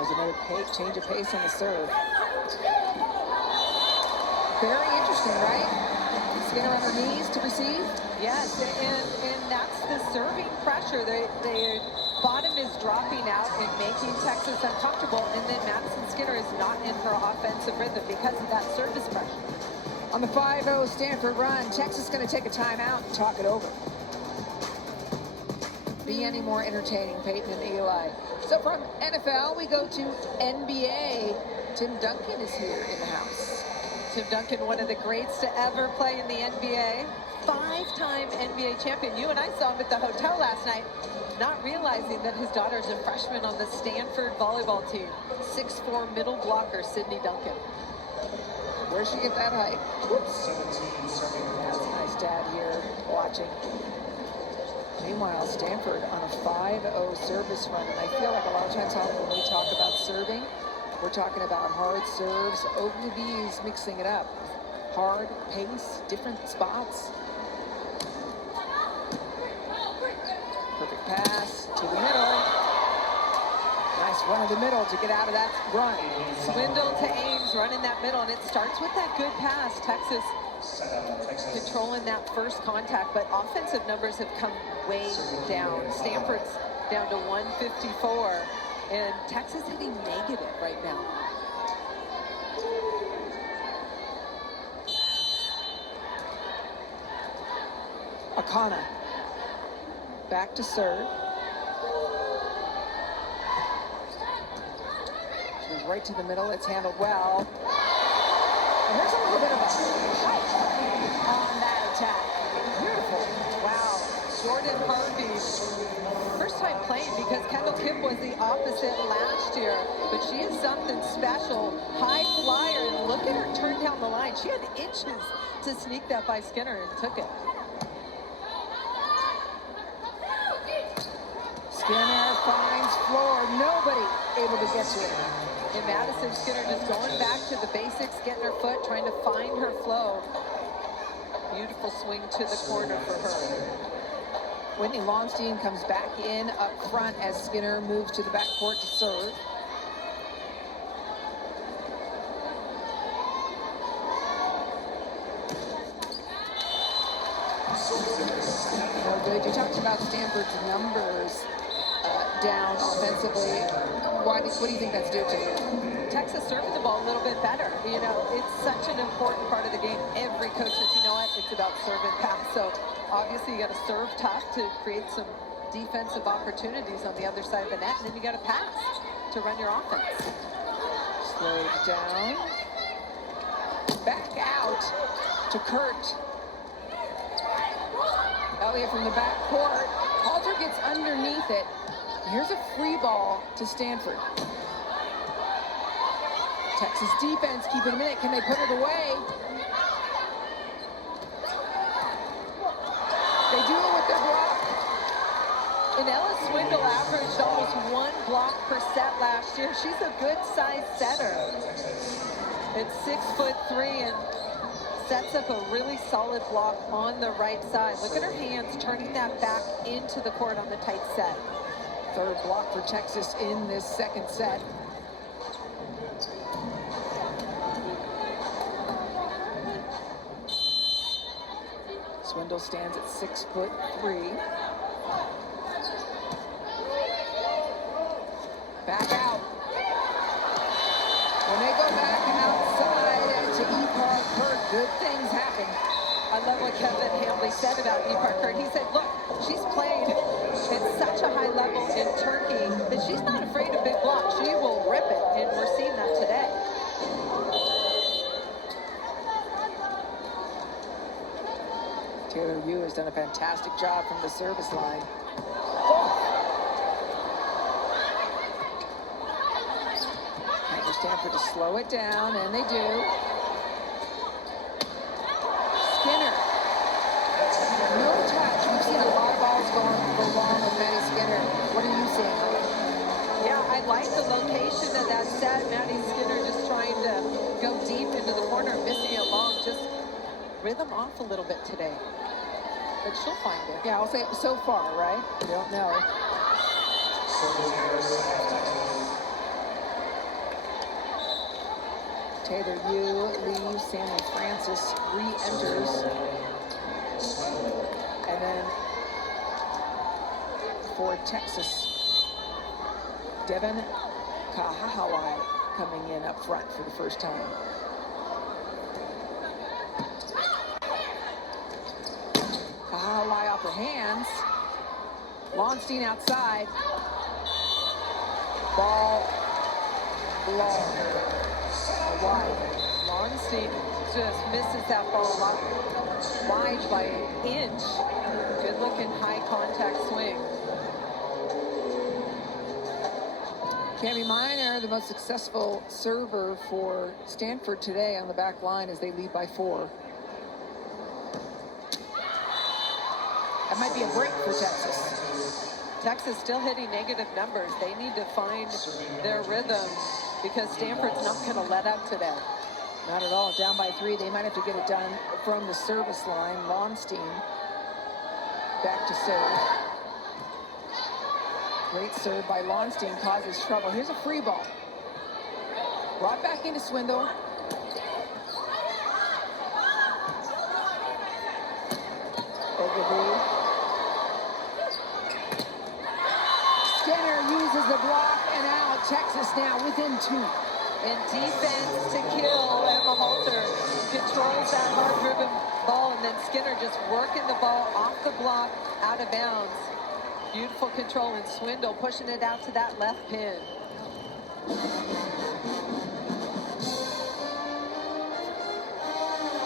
There's another change of pace on the serve. Very interesting, right? Skinner on her knees to receive. Yes, and that's the serving pressure. They bottom is dropping out and making Texas uncomfortable, and then Madison Skinner is not in her offensive rhythm because of that service pressure. On the 5-0 Stanford run, Texas going to take a timeout and talk it over. Be any more entertaining, Peyton and Eli. So from NFL, we go to NBA. Tim Duncan is here in the house. Tim Duncan, one of the greats to ever play in the NBA. 5-time NBA champion. You and I saw him at the hotel last night, not realizing that his daughter's a freshman on the Stanford volleyball team. 6'4" middle blocker, Sydney Duncan. Where'd she get that height? Whoops. That's a nice dad here watching. Meanwhile, Stanford on a 5-0 service run, and I feel like a lot of times when we talk about serving, we're talking about hard serves. WVB is mixing it up. Hard, pace, different spots. Perfect pass to the middle. Nice run of the middle to get out of that run. Swindle to Ames, running that middle, and it starts with that good pass. Texas controlling that first contact, but offensive numbers have come way down. Stanford's down to 154, and Texas hitting negative right now. Akana back to serve. She's right to the middle. It's handled well. And there's a little bit of a height on that attack. Beautiful. Wow. Jordan Harvey, first time playing because Kendall Kipp was the opposite last year, but she is something special. High flyer, and look at her turn down the line. She had inches to sneak that by Skinner and took it. Skinner finds floor. Nobody able to get to it. And Madison Skinner just going back to the basics, getting her foot, trying to find her flow. Beautiful swing to the corner for her. Whitney Longstein comes back in up front as Skinner moves to the backcourt to serve. Oh, good. You talked about Stanford's numbers down offensively. What do you think that's due to? Texas serving the ball a little bit better. You know, it's such an important part of the game. Every coach says, you know what, it's about serve and pass. So obviously you got to serve tough to create some defensive opportunities on the other side of the net, and then you got to pass to run your offense. Slowed down. Back out to Kurt. Elliott from the backcourt. Halter gets underneath it. Here's a free ball to Stanford. Texas defense keeping a minute. Can they put it away? They do it with their block. And Ella Swindle averaged almost 1 block per set last year. She's a good-sized setter. It's 6'3" and sets up a really solid block on the right side. Look at her hands turning that back into the court on the tight set. Third block for Texas in this second set. Swindle stands at 6'3". Back out. When they go back outside to E-Park, good things happen. I love what Kevin Hamley said about E-Park. He said, look, she's played at such a high level in Turkey that she's not afraid of big blocks. She will rip it, and we're seeing that today. Taylor Yu has done a fantastic job from the service line. Time for Stanford to slow it down, and they do. Skinner. No touch. We've seen a lot of balls go long with Maddie Skinner. What are you seeing? Yeah, I like the location of that set. Maddie Skinner just trying to go deep into the corner, missing it long. Just rhythm off a little bit today. But she'll find it. Yeah, I'll say so far, right? We don't know. Taylor Yu leaves. Samuel Francis re-enters. And then for Texas, Devin Kahahawai coming in up front for the first time. Kahahawai off her hands. Lonstein outside. Ball long. Wide. Lonstein just misses that ball wide by an inch. Good looking high contact swing. Cami Minor, the most successful server for Stanford today on the back line as they lead by 4. That might be a break for Texas. Texas still hitting negative numbers. They need to find their rhythm because Stanford's not going to let up today. Not at all. Down by 3. They might have to get it done from the service line. Lonstein back to serve. Great serve by Lonstein causes trouble. Here's a free ball. Brought back into Swindle. Ogilvy. Skinner uses the block and out. Texas now within 2. And defense to kill. Emma Halter controls that hard-driven ball, and then Skinner just working the ball off the block, out of bounds. Beautiful control, and Swindle pushing it out to that left pin.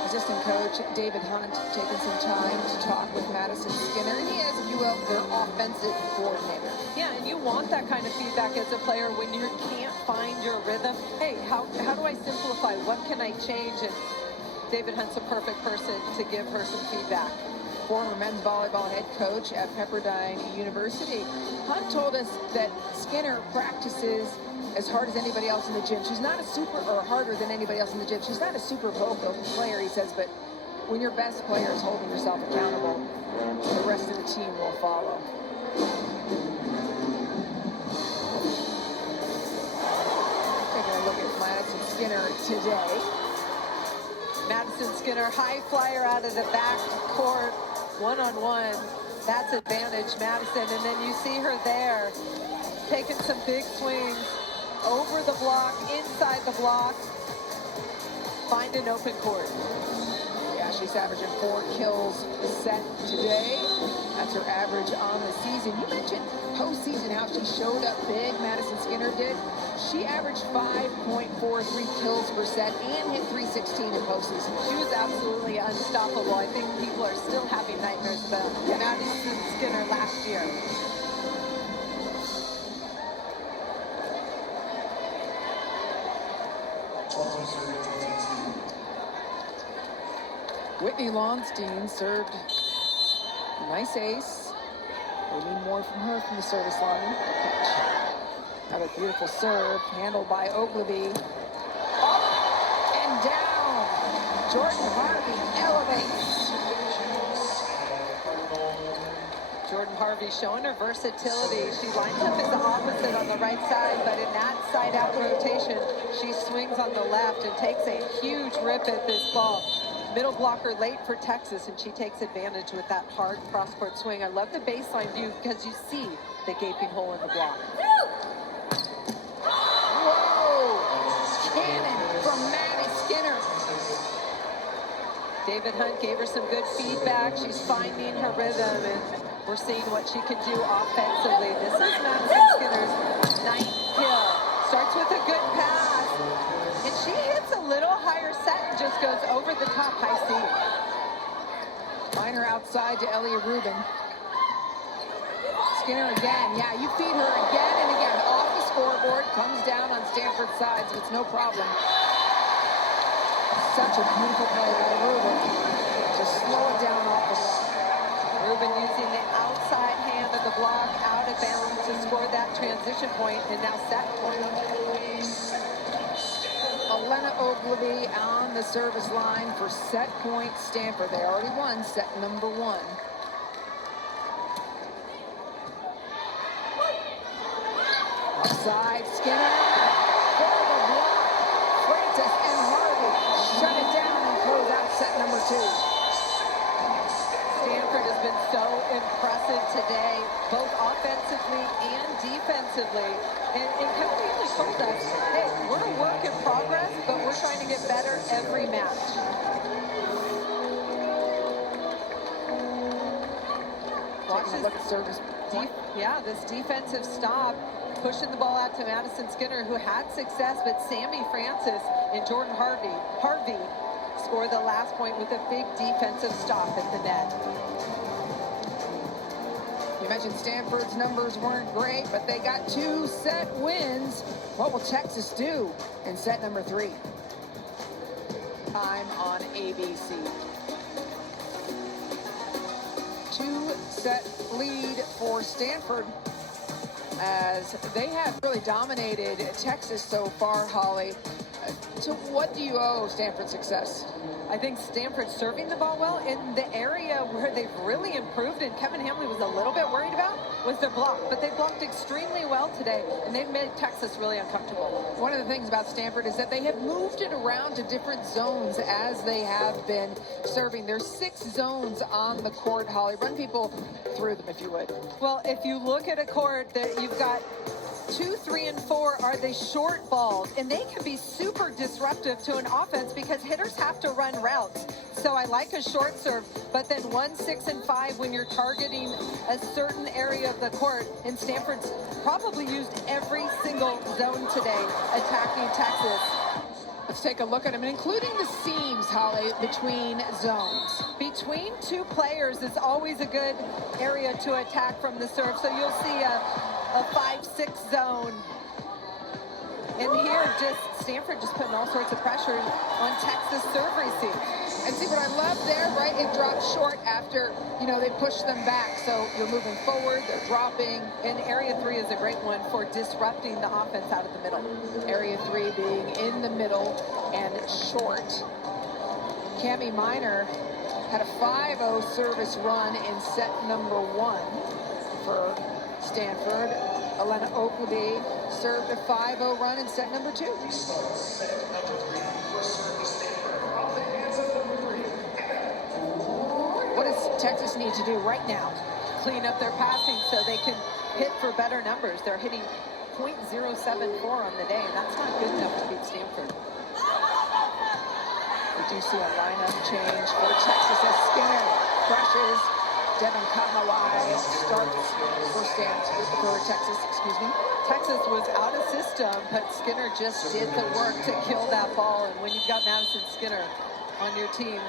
Assistant coach David Hunt taking some time to talk with Madison Skinner, and he is, if you will, their offensive coordinator. Yeah, and you want that kind of feedback as a player when you can't find your rhythm. Hey, how do I simplify? What can I change? And David Hunt's a perfect person to give her some feedback. Former men's volleyball head coach at Pepperdine University. Hunt told us that Skinner practices as hard as anybody else in the gym. She's not a super, or harder than anybody else in the gym. She's not a super vocal player, he says, but when your best player is holding yourself accountable, the rest of the team will follow. Taking a look at Madison Skinner today. Madison Skinner, high flyer out of the back court, one-on-one. That's advantage, Madison. And then you see her there, taking some big swings over the block, inside the block, find an open court. Yeah, she's averaging 4 kills a set today. That's her average on the season. You mentioned postseason, how she showed up big, Madison Skinner did. She averaged 5.43 kills per set and hit 316 in postseason. She was absolutely unstoppable. I think people are still having nightmares about Madison Skinner last year. Whitney Lonstein served a nice ace. We need more from her from the service line. Another beautiful serve handled by Ogilvy. Up and down. Jordan Harvey elevates. Jordan Harvey showing her versatility. She lines up as the opposite on the right side, but in that side-out rotation, she swings on the left and takes a huge rip at this ball. Middle blocker late for Texas, and she takes advantage with that hard cross-court swing. I love the baseline view because you see the gaping hole in the block. Whoa! Cannon from Maddie Skinner. David Hunt gave her some good feedback. She's finding her rhythm, and we're seeing what she can do offensively. This is Madison Skinner's 9th kill. Starts with a good pass, and she hits a little higher set and just goes over the top high C. Minor outside to Elia Rubin. Skinner again. Yeah, you feed her again and again. Off the scoreboard, comes down on Stanford's side, so it's no problem. Such a beautiful play by Rubin to slow it down off the block. Rubin using the outside hand of the block out of bounds to score that transition point, and now set point. Elena Ogilvy on the service line for set point Stanford. They already won set number 1. Outside Skinner. For the block. Francis and Harvey shut it down and close out set number 2. Stanford has been so impressive today, both offensively and defensively. And Kevin Haley told us, hey, we're a work in progress, but we're trying to get better every match. Watch this. Look at service. Yeah, this defensive stop, pushing the ball out to Madison Skinner, who had success, but Sammy Francis and Jordan Harvey score the last point with a big defensive stop at the net. You mentioned Stanford's numbers weren't great, but they got 2 set wins. What will Texas do in set number 3? Time on ABC. 2-set lead for Stanford as they have really dominated Texas so far, Holly. So what do you owe Stanford's success? I think Stanford's serving the ball well. In the area where they've really improved, and Kevin Hamley was a little bit worried about, was their block. But they blocked extremely well today, and they've made Texas really uncomfortable. One of the things about Stanford is that they have moved it around to different zones as they have been serving. There's 6 zones on the court, Holly. Run people through them, if you would. Well, if you look at a court that you've got 2, 3, and 4 are the short balls, and they can be super disruptive to an offense because hitters have to run routes. So I like a short serve, but then 1, 6, and 5 when you're targeting a certain area of the court, and Stanford's probably used every single zone today attacking Texas. Let's take a look at them, including the seams, Holly, between zones. Between 2 players is always a good area to attack from the serve. So you'll see a 5-6 zone. And here, Stanford just putting all sorts of pressure on Texas serve receive. And see what I love there, right? It drops short after, they push them back. So you're moving forward, they're dropping. And Area 3 is a great one for disrupting the offense out of the middle. Area 3 being in the middle and short. Cami Minor had a 5-0 service run in set number 1 for Stanford. Elena Oakley served a 5-0 run in set number 2. What does Texas need to do right now? Clean up their passing so they can hit for better numbers. They're hitting .074 on the day, and that's not good enough to beat Stanford. We do see a lineup change for Texas as Skinner crushes. Devin Kahawai starts for Texas, excuse me. Texas was out of system, but Skinner just did the work to kill that ball. And when you've got Madison Skinner on your team,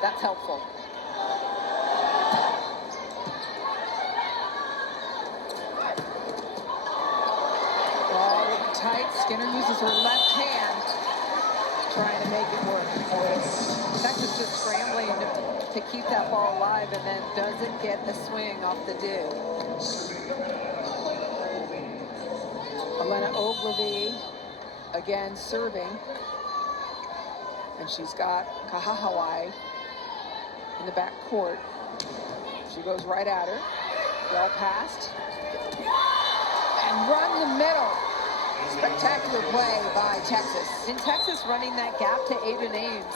that's helpful. Ball will be tight. Skinner uses her left hand, trying to make it work. Texas just scrambling to keep that ball alive and then doesn't get a swing off the do. Elena Ogilvy again serving. And she's got Kahahawai in the back court. She goes right at her. Well passed. And run the middle. Spectacular play by Texas. And Texas running that gap to Aiden Ames.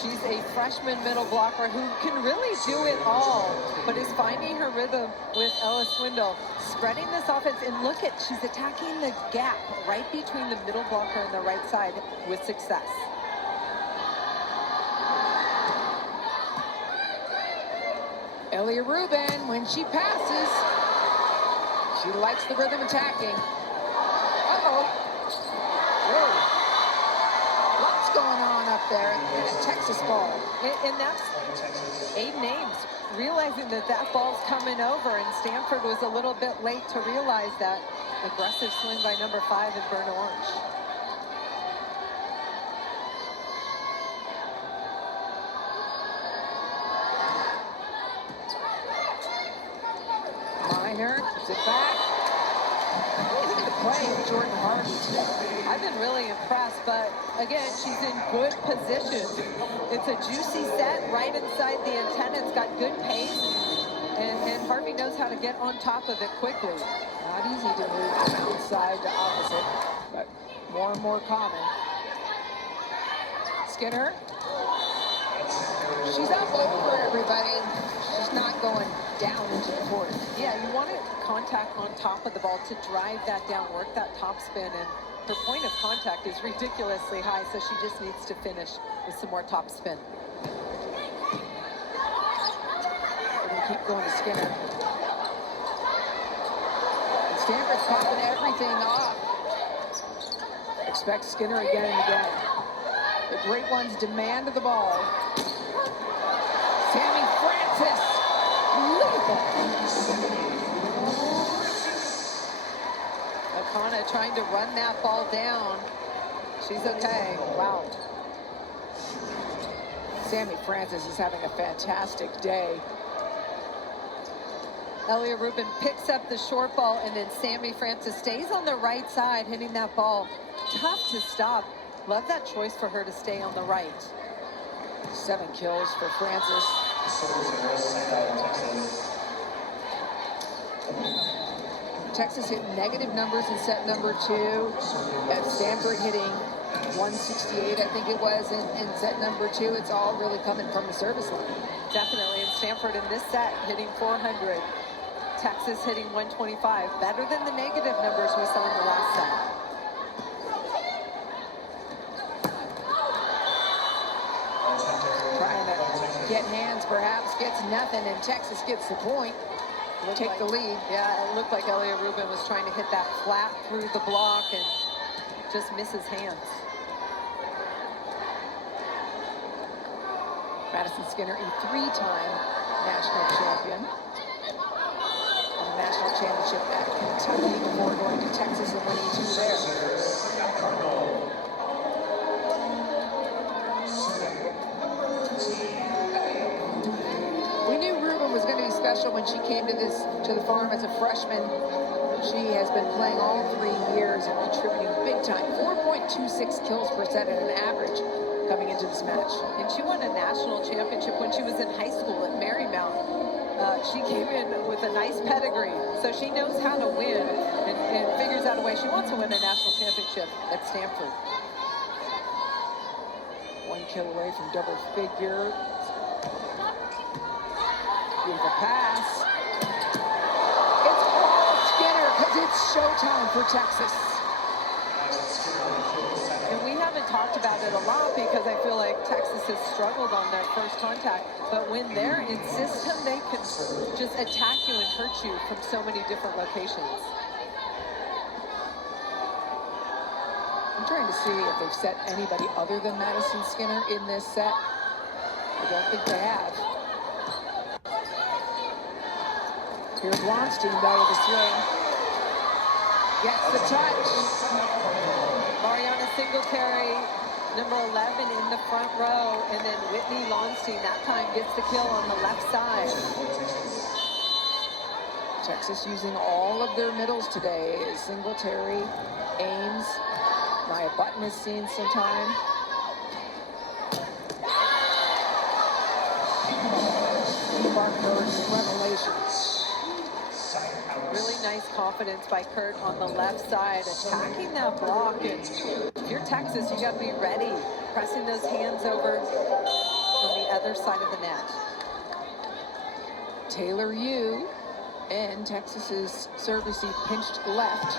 She's a freshman middle blocker who can really do it all, but is finding her rhythm with Ella Swindle. Spreading this offense, and look at, she's attacking the gap right between the middle blocker and the right side with success. Elia Rubin, when she passes, she likes the rhythm attacking. Lots going on up there in Texas ball. And that's Aiden Ames realizing that that ball's coming over, and Stanford was a little bit late to realize that. Aggressive swing by number 5 in burnt orange. Minor keeps it back. Look at the play of Jordan Harvey today. I've been really impressed, but again, she's in good position. It's a juicy set right inside the antenna. It's got good pace, and Harvey knows how to get on top of it quickly. Not easy to move from outside to opposite, but more and more common. Skinner. She's up over everybody. She's not going down into the court. Yeah, you want it contact on top of the ball to drive that down, work that top spin, and her point of contact is ridiculously high, so she just needs to finish with some more top spin. We're going to keep going to Skinner. And Stanford's popping everything off. Expect Skinner again and again. The great ones demand the ball. Sammy Francis, lethal. Akana trying to run that ball down. She's okay. Wow. Sammy Francis is having a fantastic day. Elia Rubin picks up the short ball, and then Sammy Francis stays on the right side, hitting that ball. Tough to stop. Love that choice for her to stay on the right. 7 kills for Francis. Texas hit negative numbers in set number 2. At Stanford hitting 168, I think it was, in set number 2. It's all really coming from the service line. Definitely. And Stanford in this set hitting 400. Texas hitting 125. Better than the negative numbers we saw in the last set. Trying to get hands, perhaps, gets nothing, and Texas gets the point. Take the lead. Yeah, it looked like Elia Rubin was trying to hit that flat through the block and just misses hands. Madison Skinner, a 3-time national champion. On the national championship at Kentucky before going to Texas and winning 2 there. We knew Rubin was going to be special when she came to the farm as a freshman. She has been playing all 3 years and contributing big time. 4.26 kills per set at an average coming into this match. And she won a national championship when she was in high school at Marymount. She came in with a nice pedigree, so she knows how to win and figures out a way. She wants to win a national championship at Stanford. 1 kill away from double figure. Beautiful pass. It's all Skinner because it's showtime for Texas. And we haven't talked about it a lot because I feel like Texas has struggled on their first contact. But when they're in system, they can just attack you and hurt you from so many different locations. I'm trying to see if they've set anybody other than Madison Skinner in this set. I don't think they have. Here's Blonstein, though, with the swing. Gets the touch. Mariana Singletary, number 11 in the front row, and then Whitney Blonstein that time gets the kill on the left side. Texas using all of their middles today. Singletary, Ames, Maya Button has seen some time. Barker's revelations. Really nice confidence by Kurt on the left side, attacking that block. And if you're Texas, you got to be ready, pressing those hands over on the other side of the net. Taylor Yu and Texas's serve receive pinched left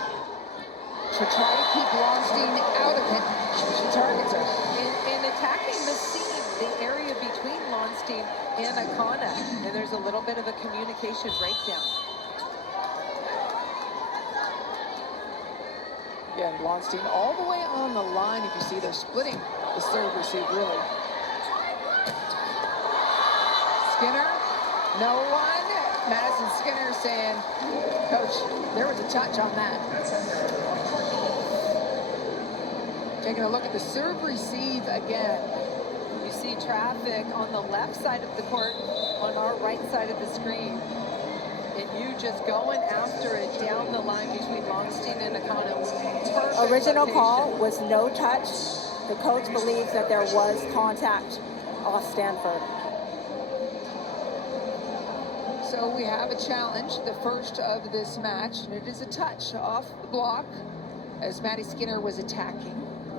to try to keep Blonstein out of it. She targets her. And attacking the seam, the area between Blonstein and Akana. And there's a little bit of a communication breakdown. Yeah, and Blonstein all the way on the line. If you see, they're splitting the serve receive, really. Skinner, no one. Madison Skinner saying, Coach, there was a touch on that. Taking a look at the serve receive again. You see traffic on the left side of the court, on our right side of the screen. And you just going after it down the line between Blonstein and Akana. Original call was no touch. The coach believes that there was contact off Stanford. So we have a challenge, the first of this match, and it is a touch off the block as Maddie Skinner was attacking.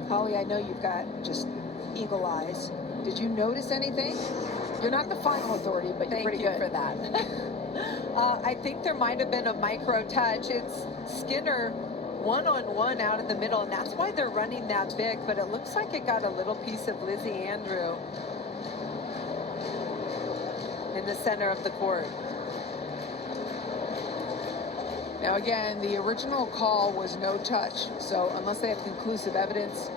Holly, I know you've got just eagle eyes. Did you notice anything? You're not the final authority, but you're pretty good. Thank you for that. I think there might have been a micro touch. It's Skinner one-on-one out of the middle, and that's why they're running that big, but it looks like it got a little piece of Lizzie Andrew in the center of the court. Now again, the original call was no touch, so unless they have conclusive evidence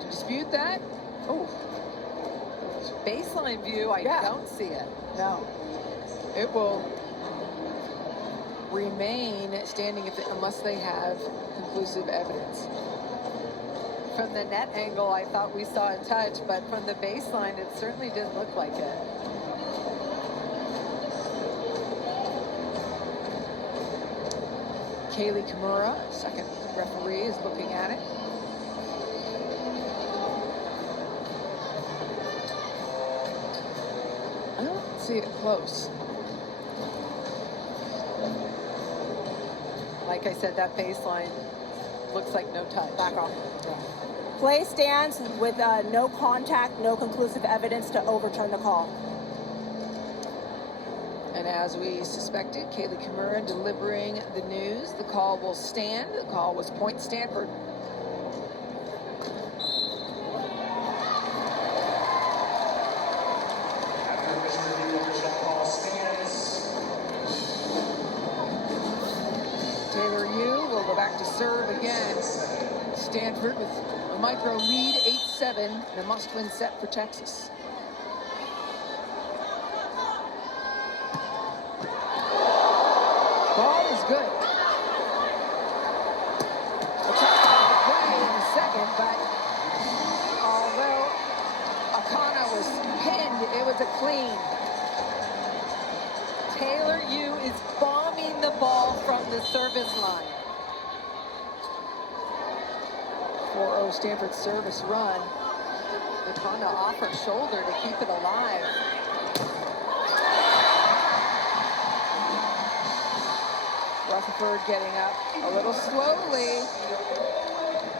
to dispute that, oh. Baseline view, I don't see it. No. It will remain standing unless they have conclusive evidence. From the net angle, I thought we saw a touch, but from the baseline, it certainly didn't look like it. Kaylee Kimura, second referee, is looking at it. I don't see it close. Like I said, that baseline looks like no touch. Back off. Play stands with no contact, no conclusive evidence to overturn the call. And as we suspected, Kaylee Kimura delivering the news. The call will stand. The call was point Stanford. Taylor Yu will go back to serve again. Stanford with a micro lead, 8-7, the must-win set for Texas. Ball is good. We'll talk about the play in a second, but although Akana was pinned, it was a clean. Taylor Yu is bombing the ball from the service line. 4-0 Stanford service run. Akana off her shoulder to keep it alive. Rutherford getting up a little slowly.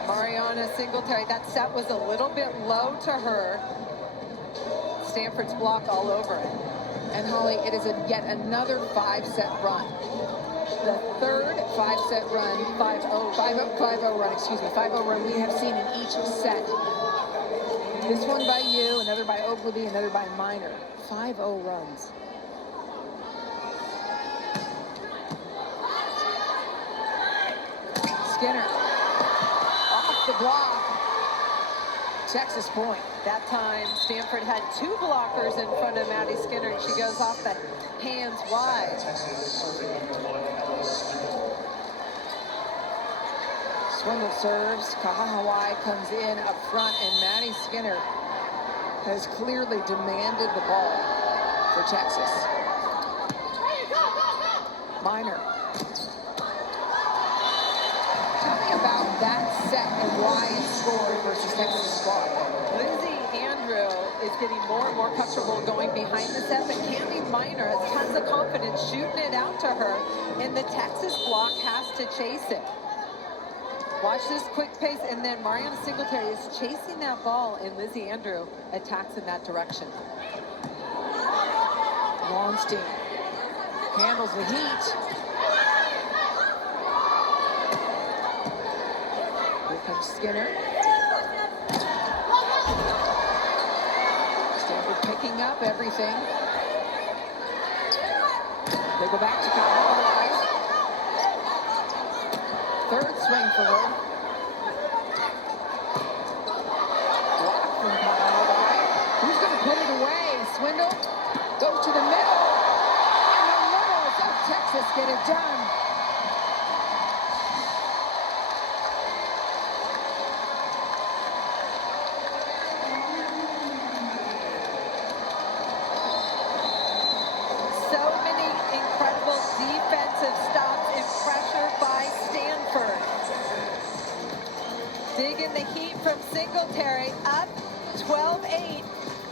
Mariana Singletary, that set was a little bit low to her. Stanford's block all over it. And Holly, it is yet another 5-set run. The third 5-set run, 5-0 run, excuse me, 5-0 run we have seen in each set. This one by you, another by Ogleby, another by Minor. 5-0 runs. Skinner off the block. Texas point. That time, Stanford had two blockers in front of Maddie Skinner, and she goes off the hands wide. Swindle serves. Kahahawai comes in up front, and Maddie Skinner has clearly demanded the ball for Texas. Minor. Tell me about that set and why it scored versus Texas squad. Lizzie Andrew is getting more and more comfortable going behind the set, but Candy Minor has tons of confidence shooting it out to her, and the Texas block has to chase it. Watch this quick pace, and then Mariana Singletary is chasing that ball, and Lizzie Andrew attacks in that direction. Longstein handles the heat. Here comes Skinner. Stanford picking up everything. They go back to Kahahawai. Third swing for her. Block from Kahahawai. Who's going to put it away? Swindle goes to the middle. And the Liberals of Texas get it done. So many incredible defensive stops and pressure by Stanford. Digging the heat from Singletary, up 12-8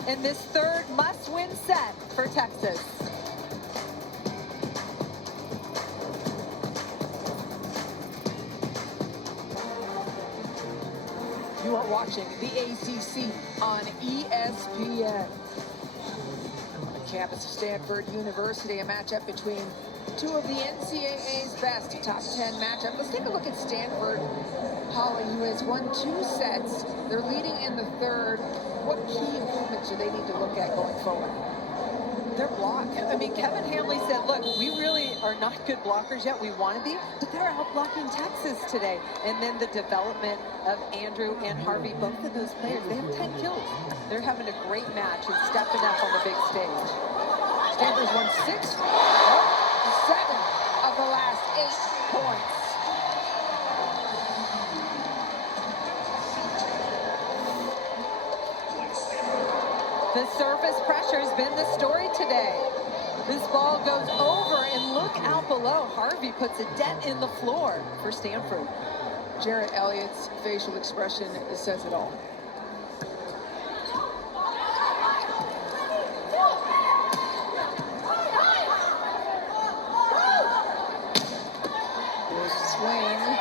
in this third must-win set for Texas. You are watching the ACC on ESPN. campus of Stanford University, a matchup between two of the NCAA's best top 10 matchup. Let's take a look at Stanford, Holly, who has won 2 sets. They're leading in the third. What key improvements do they need to look at going forward? Their block. I mean, Kevin Hamley said, look, we really are not good blockers yet. We want to be, but they're out blocking Texas today. And then the development of Andrew and Harvey, both of those players, they have 10 kills. They're having a great match and stepping up on the big stage. Stanford's won 6, 7 of the last 8 points. The surface pressure has been the story today. This ball goes over, and look out below. Harvey puts a dent in the floor for Stanford. Jarrett Elliott's facial expression says it all. There's a swing.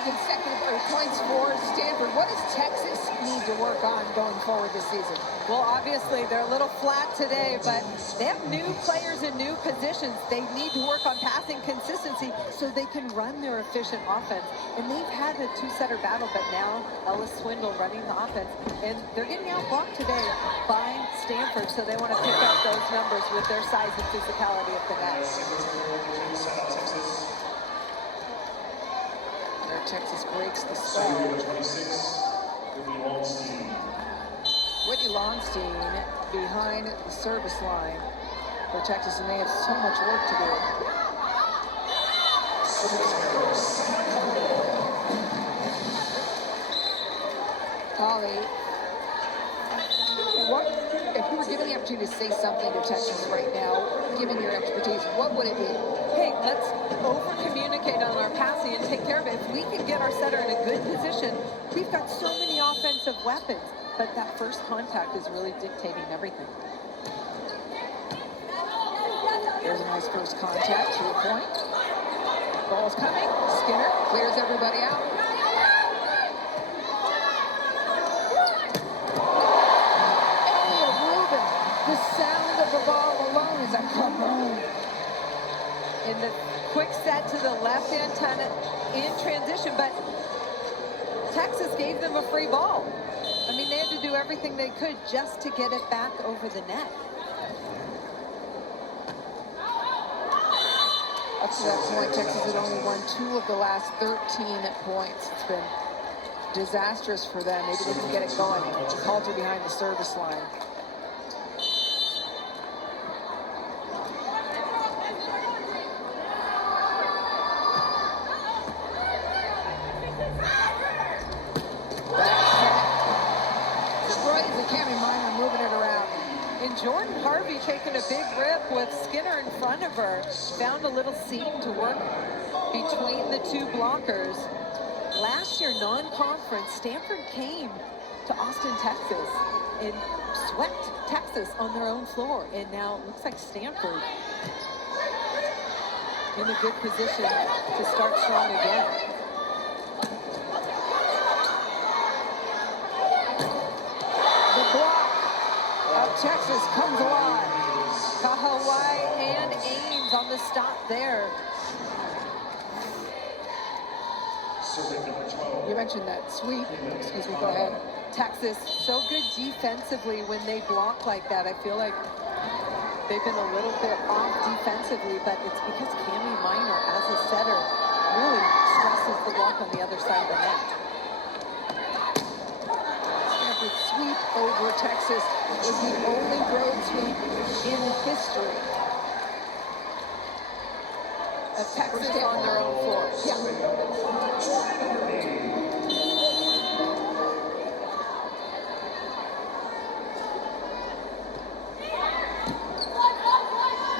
Consecutive points for Stanford. What does Texas need to work on going forward this season? Well, obviously, they're a little flat today, but they have new players in new positions. They need to work on passing consistency so they can run their efficient offense. And they've had a 2-setter battle, but now Ellis Swindle running the offense. And they're getting outblocked today by Stanford, so they want to pick up those numbers with their size and physicality at the net. Texas breaks the spell. Whitney Longstein behind the service line for Texas, and they have so much work to do. Holly, what if you were given the opportunity to say something to Texas right now, given your expertise, what would it be? Hey, let's over-communicate on our passing and take care of it. If we can get our setter in a good position, we've got so many offensive weapons, but that first contact is really dictating everything. There's a nice first contact to the point. Ball's coming. Skinner clears everybody out. The sound of the ball alone is a kaboom. In the quick set to the left antenna in transition, but Texas gave them a free ball. I mean, they had to do everything they could just to get it back over the net. Up to that point, Texas had only won 2 of the last 13 points. It's been disastrous for them. Maybe they can get it going. Halter behind the service line. Jordan Harvey taking a big rip with Skinner in front of her. Found a little seam to work between the 2 blockers. Last year, non-conference, Stanford came to Austin, Texas, and swept Texas on their own floor. And now it looks like Stanford in a good position to start strong again. Texas comes alive. Kahawai and Ames on the stop there. You mentioned that sweep. Excuse me, go ahead. Texas, so good defensively when they block like that. I feel like they've been a little bit off defensively, but it's because Cami Minor, as a setter, really stresses the block on the other side of the net. Sweep over Texas is the only road sweep in history of Texas on their own floor. Yeah.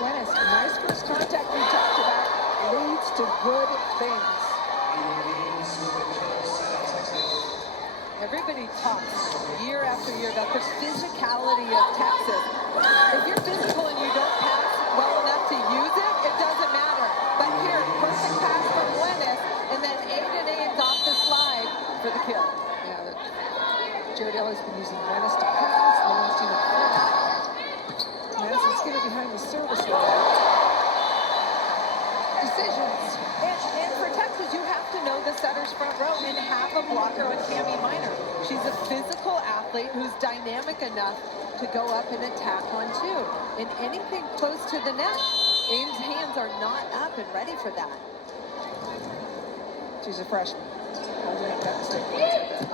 When a nice first contact we talked about leads to good things. Everybody talks year after year about the physicality of Texas. If you're physical and you don't pass well enough to use it, it doesn't matter. But here, perfect pass from Lennis, And then Aiden Ains off the slide for the kill. Yeah, Jared Elliott's been using Menace to pass, Lowenstein up front. Menace is getting behind the service line. Decisions. And for Texas, you have to know the setter's front row and have a blocker on Cami Minor. She's a physical athlete who's dynamic enough to go up and attack on two. And anything close to the net, Ames' hands are not up and ready for that. She's a freshman. Doesn't make that mistake once, I bet.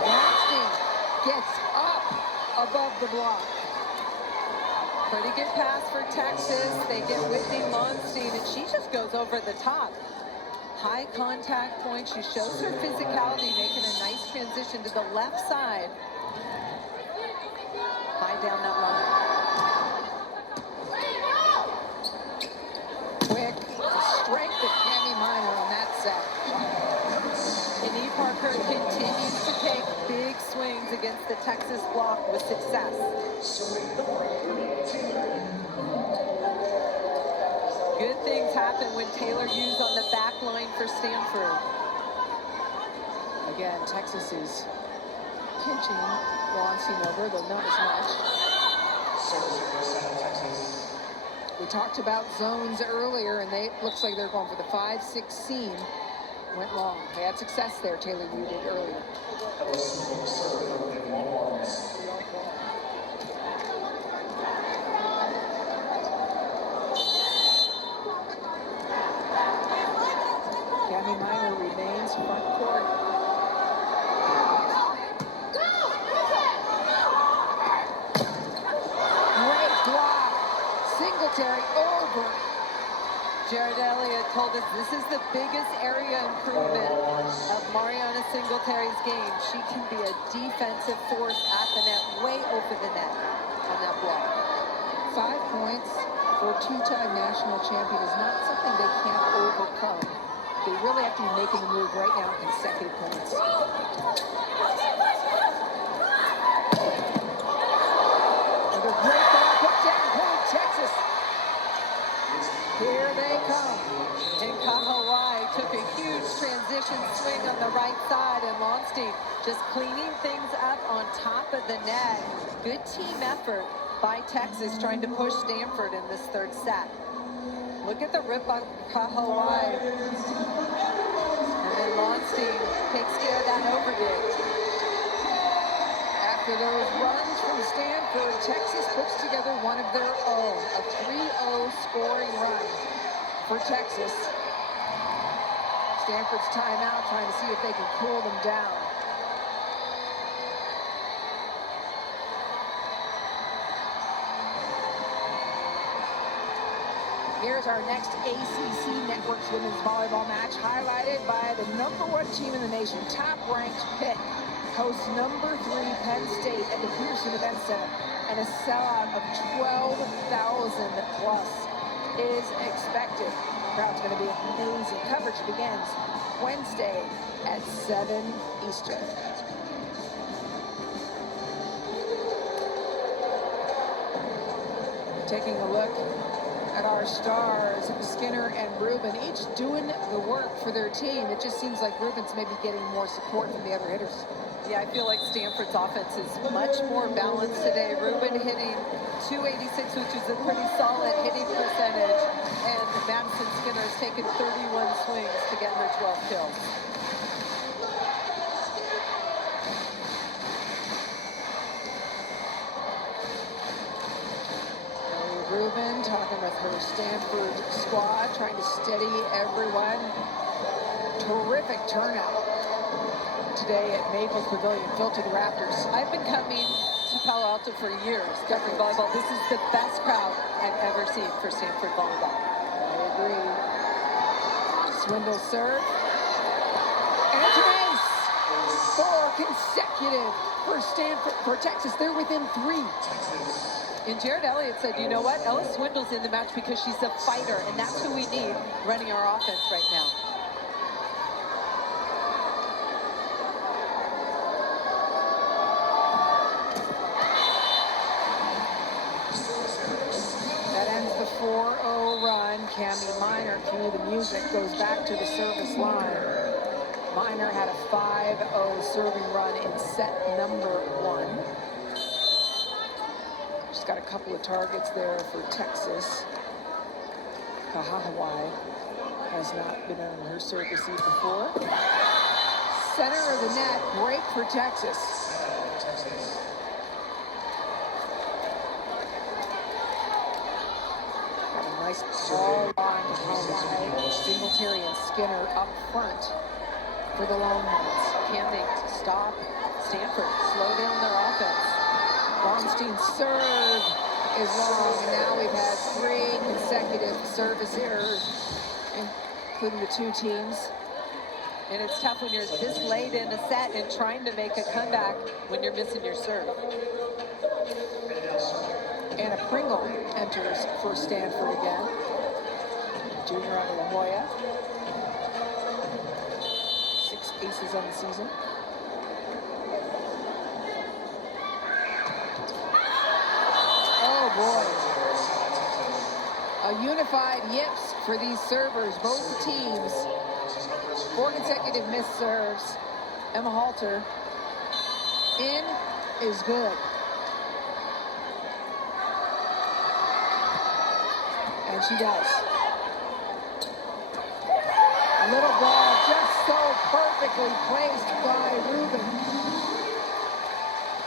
Lowenstein gets up above the block. Pretty good pass for Texas. They get Whitney Lowenstein, and she just goes over the top. High contact point. She shows her physicality, making a nice transition to the left side. High down that line. Quick. The strength of Cami Minor on that set. And E. Parker continues to take big swings against the Texas block with success. Good things happen when Taylor Hughes on the back line for Stanford. Again, Texas is pinching Lowenstein over, though not as much. We talked about zones earlier, and they looks like they're going for the 5-6 seam. Went long. They had success there, Taylor Hughes did earlier. Cami Minor remains front court. Great block. Singletary over. Jared Elliott told us this is the biggest area improvement of Mariana Singletary's game. She can be a defensive force at the net, way over the net on that block. 5 points for two-time national champion is not something they can't overcome. They really have to be making the move right now in consecutive points. Another great ball put down, point Texas. Here they come. And Kahawai took a huge transition swing on the right side, and Lowenstein just cleaning things up on top of the net. Good team effort by Texas trying to push Stanford in this third set. Look at the rip on Kahawai. And then Lowenstein takes care of that overdig. After those runs from Stanford, Texas puts together one of their own, a 3-0 scoring run for Texas. Stanford's timeout, trying to see if they can cool them down. Here's our next ACC Networks Women's Volleyball match, highlighted by the #1 team in the nation, top-ranked Pitt, hosts #3 Penn State at the Pearson Event Center, and a sellout of 12,000 plus is expected. The crowd's going to be amazing. Coverage begins Wednesday at 7 Eastern. Taking a look at our stars, Skinner and Rubin, each doing the work for their team. It just seems like Rubin's maybe getting more support from the other hitters. Yeah, I feel like Stanford's offense is much more balanced today. Rubin hitting .286, which is a pretty solid hitting percentage. And Madison Skinner has taken 31 swings to get her 12 kills. Rubin talking with her Stanford squad, trying to steady everyone. Terrific turnout today at Maples Pavilion, filled to the rafters. I've been coming to Palo Alto for years, covering volleyball. This is the best crowd I've ever seen for Stanford volleyball. I agree. Swindle serve. And it's an ace! 4 consecutive for Stanford, for Texas. They're within 3. And Jared Elliott said, you know what? Ella Swindle's in the match because she's a fighter, and that's who we need running our offense right now. That ends the 4-0 run. Cami Minor cue the music, goes back to the service line. Minor had a 5-0 serving run in set number 1. She's got a couple of targets there for Texas. Kahahawai has not been on her serve receive before. Center of the net, break for Texas. Got a nice ball line by Singletary and Skinner up front for the Longhorns. Can they stop Stanford, slow down their offense? Baumstein's serve is long, and now we've had 3 consecutive service errors, including the 2 teams. And it's tough when you're this late in a set and trying to make a comeback when you're missing your serve. Anna Pringle enters for Stanford again. Junior out of La Jolla. 6 aces on the season. Oh boy. A unified yips for these servers, both teams. 4 consecutive missed serves. Emma Halter in is good. And she does. A little ball just so perfectly placed by Rubin.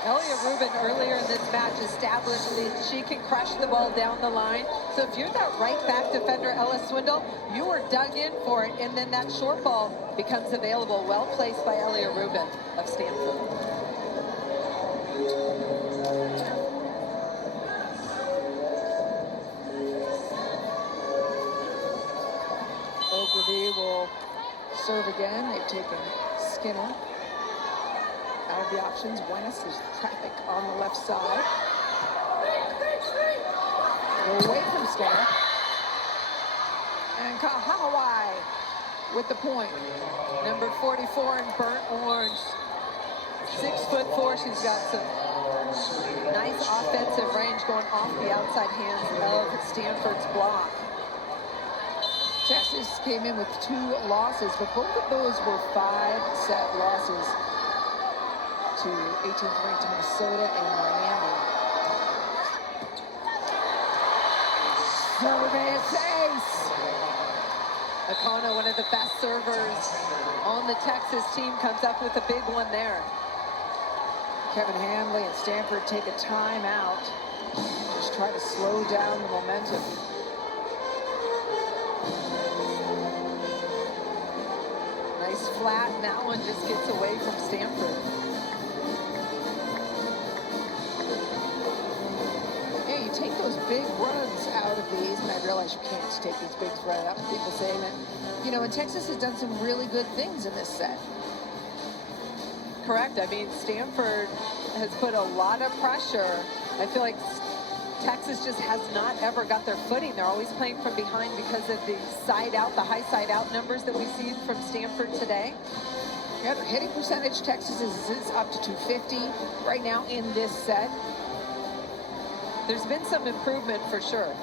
Elia Rubin earlier in this match established that she can crush the ball down the line. So if you're that right back defender, Ella Swindle, you are dug in for it, and then that short ball becomes available. Well placed by Elia Rubin of Stanford. Ogilvy will serve again. They've taken Skinner out of the options. Buenas, there's traffic on the left side. Go away from Skinner. And Kahahawai with the point. Number 44 in burnt orange. 6'4". She's got some nice offensive range going off the outside hands of Stanford's block. Texas came in with 2 losses, but both of those were 5-set losses to 18th ranked Minnesota and Miami. Service ace! Akana, one of the best servers on the Texas team, comes up with a big one there. Kevin Handley and Stanford take a timeout. Just try to slow down the momentum. Nice flat, and that one just gets away from Stanford. Yeah, you take those big runs out of these, and I realize you can't take these big runs out. People saying that, you know, and Texas has done some really good things in this set. Correct. I mean, Stanford has put a lot of pressure. I feel like Texas just has not ever got their footing. They're always playing from behind because of the side out, the high side out numbers that we see from Stanford today. Yeah, their hitting percentage, Texas is up to 250 right now in this set. There's been some improvement for sure.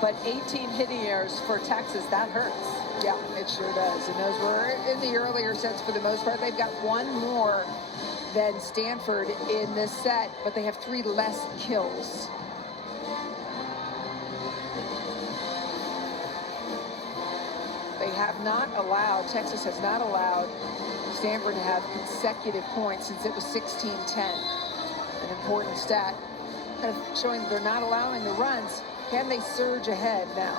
But 18 hitting errors for Texas, that hurts. Yeah, it sure does. And those were in the earlier sets for the most part. They've got 1 more than Stanford in this set, but they have 3 less kills. They have not allowed, Texas has not allowed Stanford to have consecutive points since it was 16-10. An important stat, kind of showing that they're not allowing the runs. Can they surge ahead now?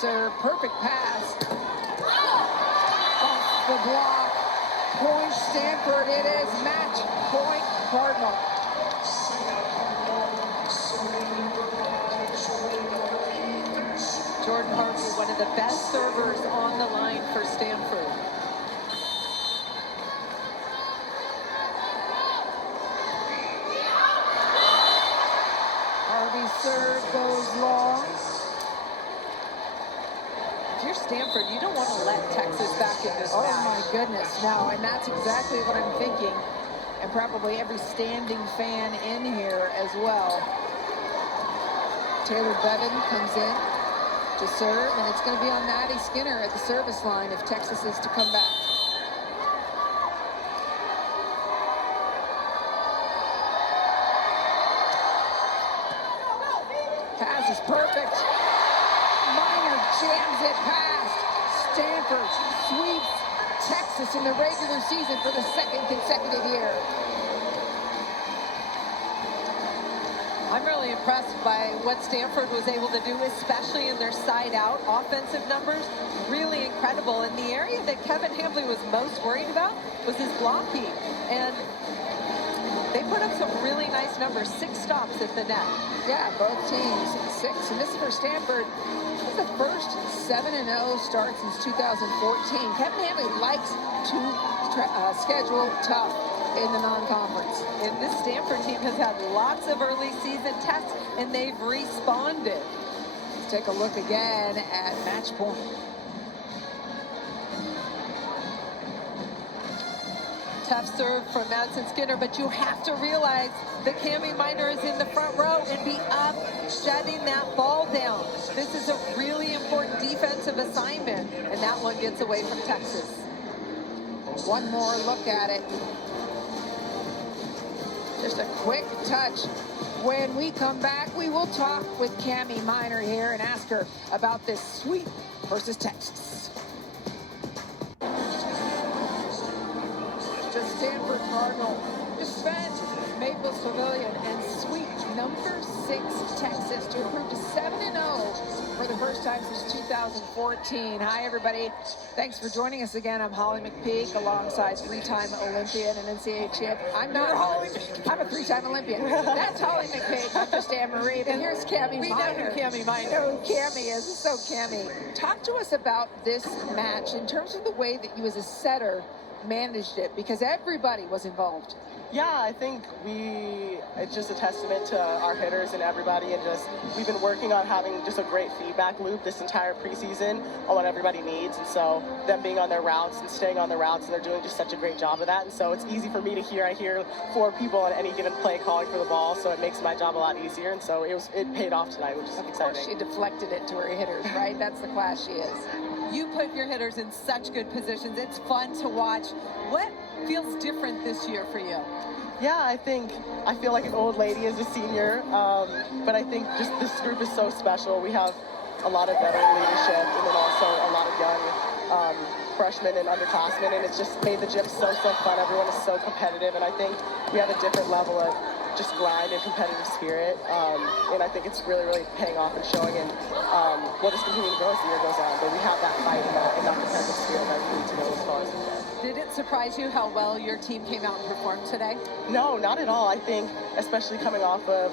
Serve, perfect pass. Off the block. Point Stanford. It is match point Cardinal. Jordan Harvey, one of the best servers on the line for Stanford. don't want to let Texas back in this Oh match. my goodness, no, and that's exactly what I'm thinking, and probably every standing fan in here as well. Taylor Bevan comes in to serve, and it's going to be on Maddie Skinner at the service line if Texas is to come back. Pass is perfect. Minor jams it past. Stanford sweeps Texas in the regular season for the second consecutive year. I'm really impressed by what Stanford was able to do, especially in their side-out offensive numbers. Really incredible. And the area that Kevin Hambley was most worried about was his blocking. And they put up some really nice numbers, 6 stops at the net. Yeah, both teams 6. And this is for Stanford. This is the first 7-0 start since 2014. Kevin Hambley likes to schedule tough in the non-conference. And this Stanford team has had lots of early season tests, and they've responded. Let's take a look again at match point. Tough serve from Madison Skinner, but you have to realize that Cami Minor is in the front row and be up, shutting that ball down. This is a really important defensive assignment, and that one gets away from Texas. One more look at it. Just a quick touch. When we come back, we will talk with Cami Minor here and ask her about this sweep versus Texas. The Stanford Cardinal defend Maple Pavilion and sweep number 6 Texas to improve to 7-0 for the first time since 2014. Hi, everybody. Thanks for joining us again. I'm Holly McPeak alongside 3-time Olympian and NCAA champ. I'm not Holly. I'm a 3-time Olympian. That's Holly McPeak. I'm just Anne Marie. But here's Cami Minor. We know who Cami Minor. You know who Cami is. So Cami, talk to us about this match in terms of the way that you as a setter managed it, because everybody was involved. Yeah, I think it's just a testament to our hitters and everybody, and just we've been working on having just a great feedback loop this entire preseason on what everybody needs, and so them being on their routes and staying on their routes, and they're doing just such a great job of that, and so it's easy for me to hear. I hear 4 people on any given play calling for the ball, so it makes my job a lot easier, and so it paid off tonight, which is exciting. Of course, she deflected it to her hitters, right? That's the class she is. You put your hitters in such good positions. It's fun to watch. What feels different this year for you? Yeah, I feel like an old lady as a senior, but I think just this group is so special. We have a lot of veteran leadership, and then also a lot of young freshmen and underclassmen, and it's just made the gym so fun. Everyone is so competitive, and I think we have a different level of just grind and competitive spirit, and I think it's really paying off and showing, and we'll just continue to grow as the year goes on, but we have that fight and that competitive spirit that we need to go as far as we can. Did it surprise you how well your team came out and performed today? No, not at all. I think, especially coming off of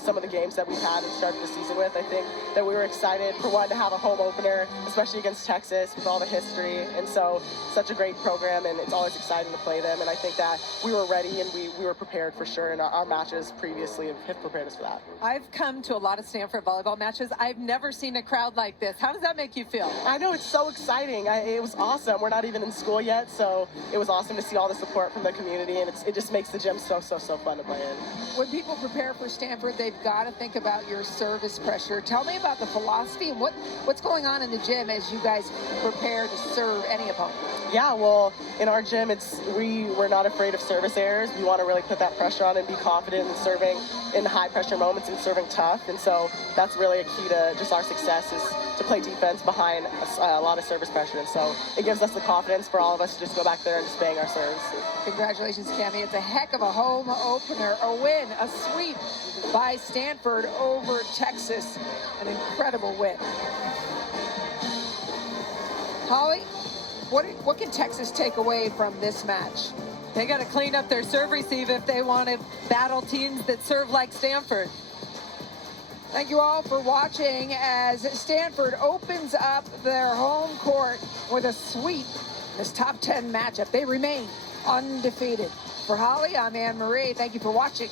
some of the games that we've had and started the season with, I think that we were excited for one to have a home opener, especially against Texas with all the history, and so such a great program, and it's always exciting to play them, and I think that we were ready and we were prepared for sure, and our matches previously have prepared us for that. I've come to a lot of Stanford volleyball matches. I've never seen a crowd like this. How does that make you feel? I know, it's so exciting. It was awesome. We're not even in school yet, so it was awesome to see all the support from the community, and it just makes the gym so fun to play in. When people prepare for Stanford, they've got to think about your service pressure. Tell me about the philosophy and what's going on in the gym as you guys prepare to serve any opponent. Yeah, well, in our gym, we're not afraid of service errors. We want to really put that pressure on and be confident in serving in high pressure moments and serving tough, and so that's really a key to just our success, is to play defense behind a lot of service pressure, and so it gives us the confidence for all of us to just go back there and just bang our serves. Congratulations, Cami. It's a heck of a home opener, a win, a sweep by Stanford over Texas. An incredible win. Holly, what can Texas take away from this match? They got to clean up their serve receive if they want to battle teams that serve like Stanford. Thank you all for watching as Stanford opens up their home court with a sweep in this top 10 matchup. They remain undefeated. For Holly, I'm Anne Marie. Thank you for watching.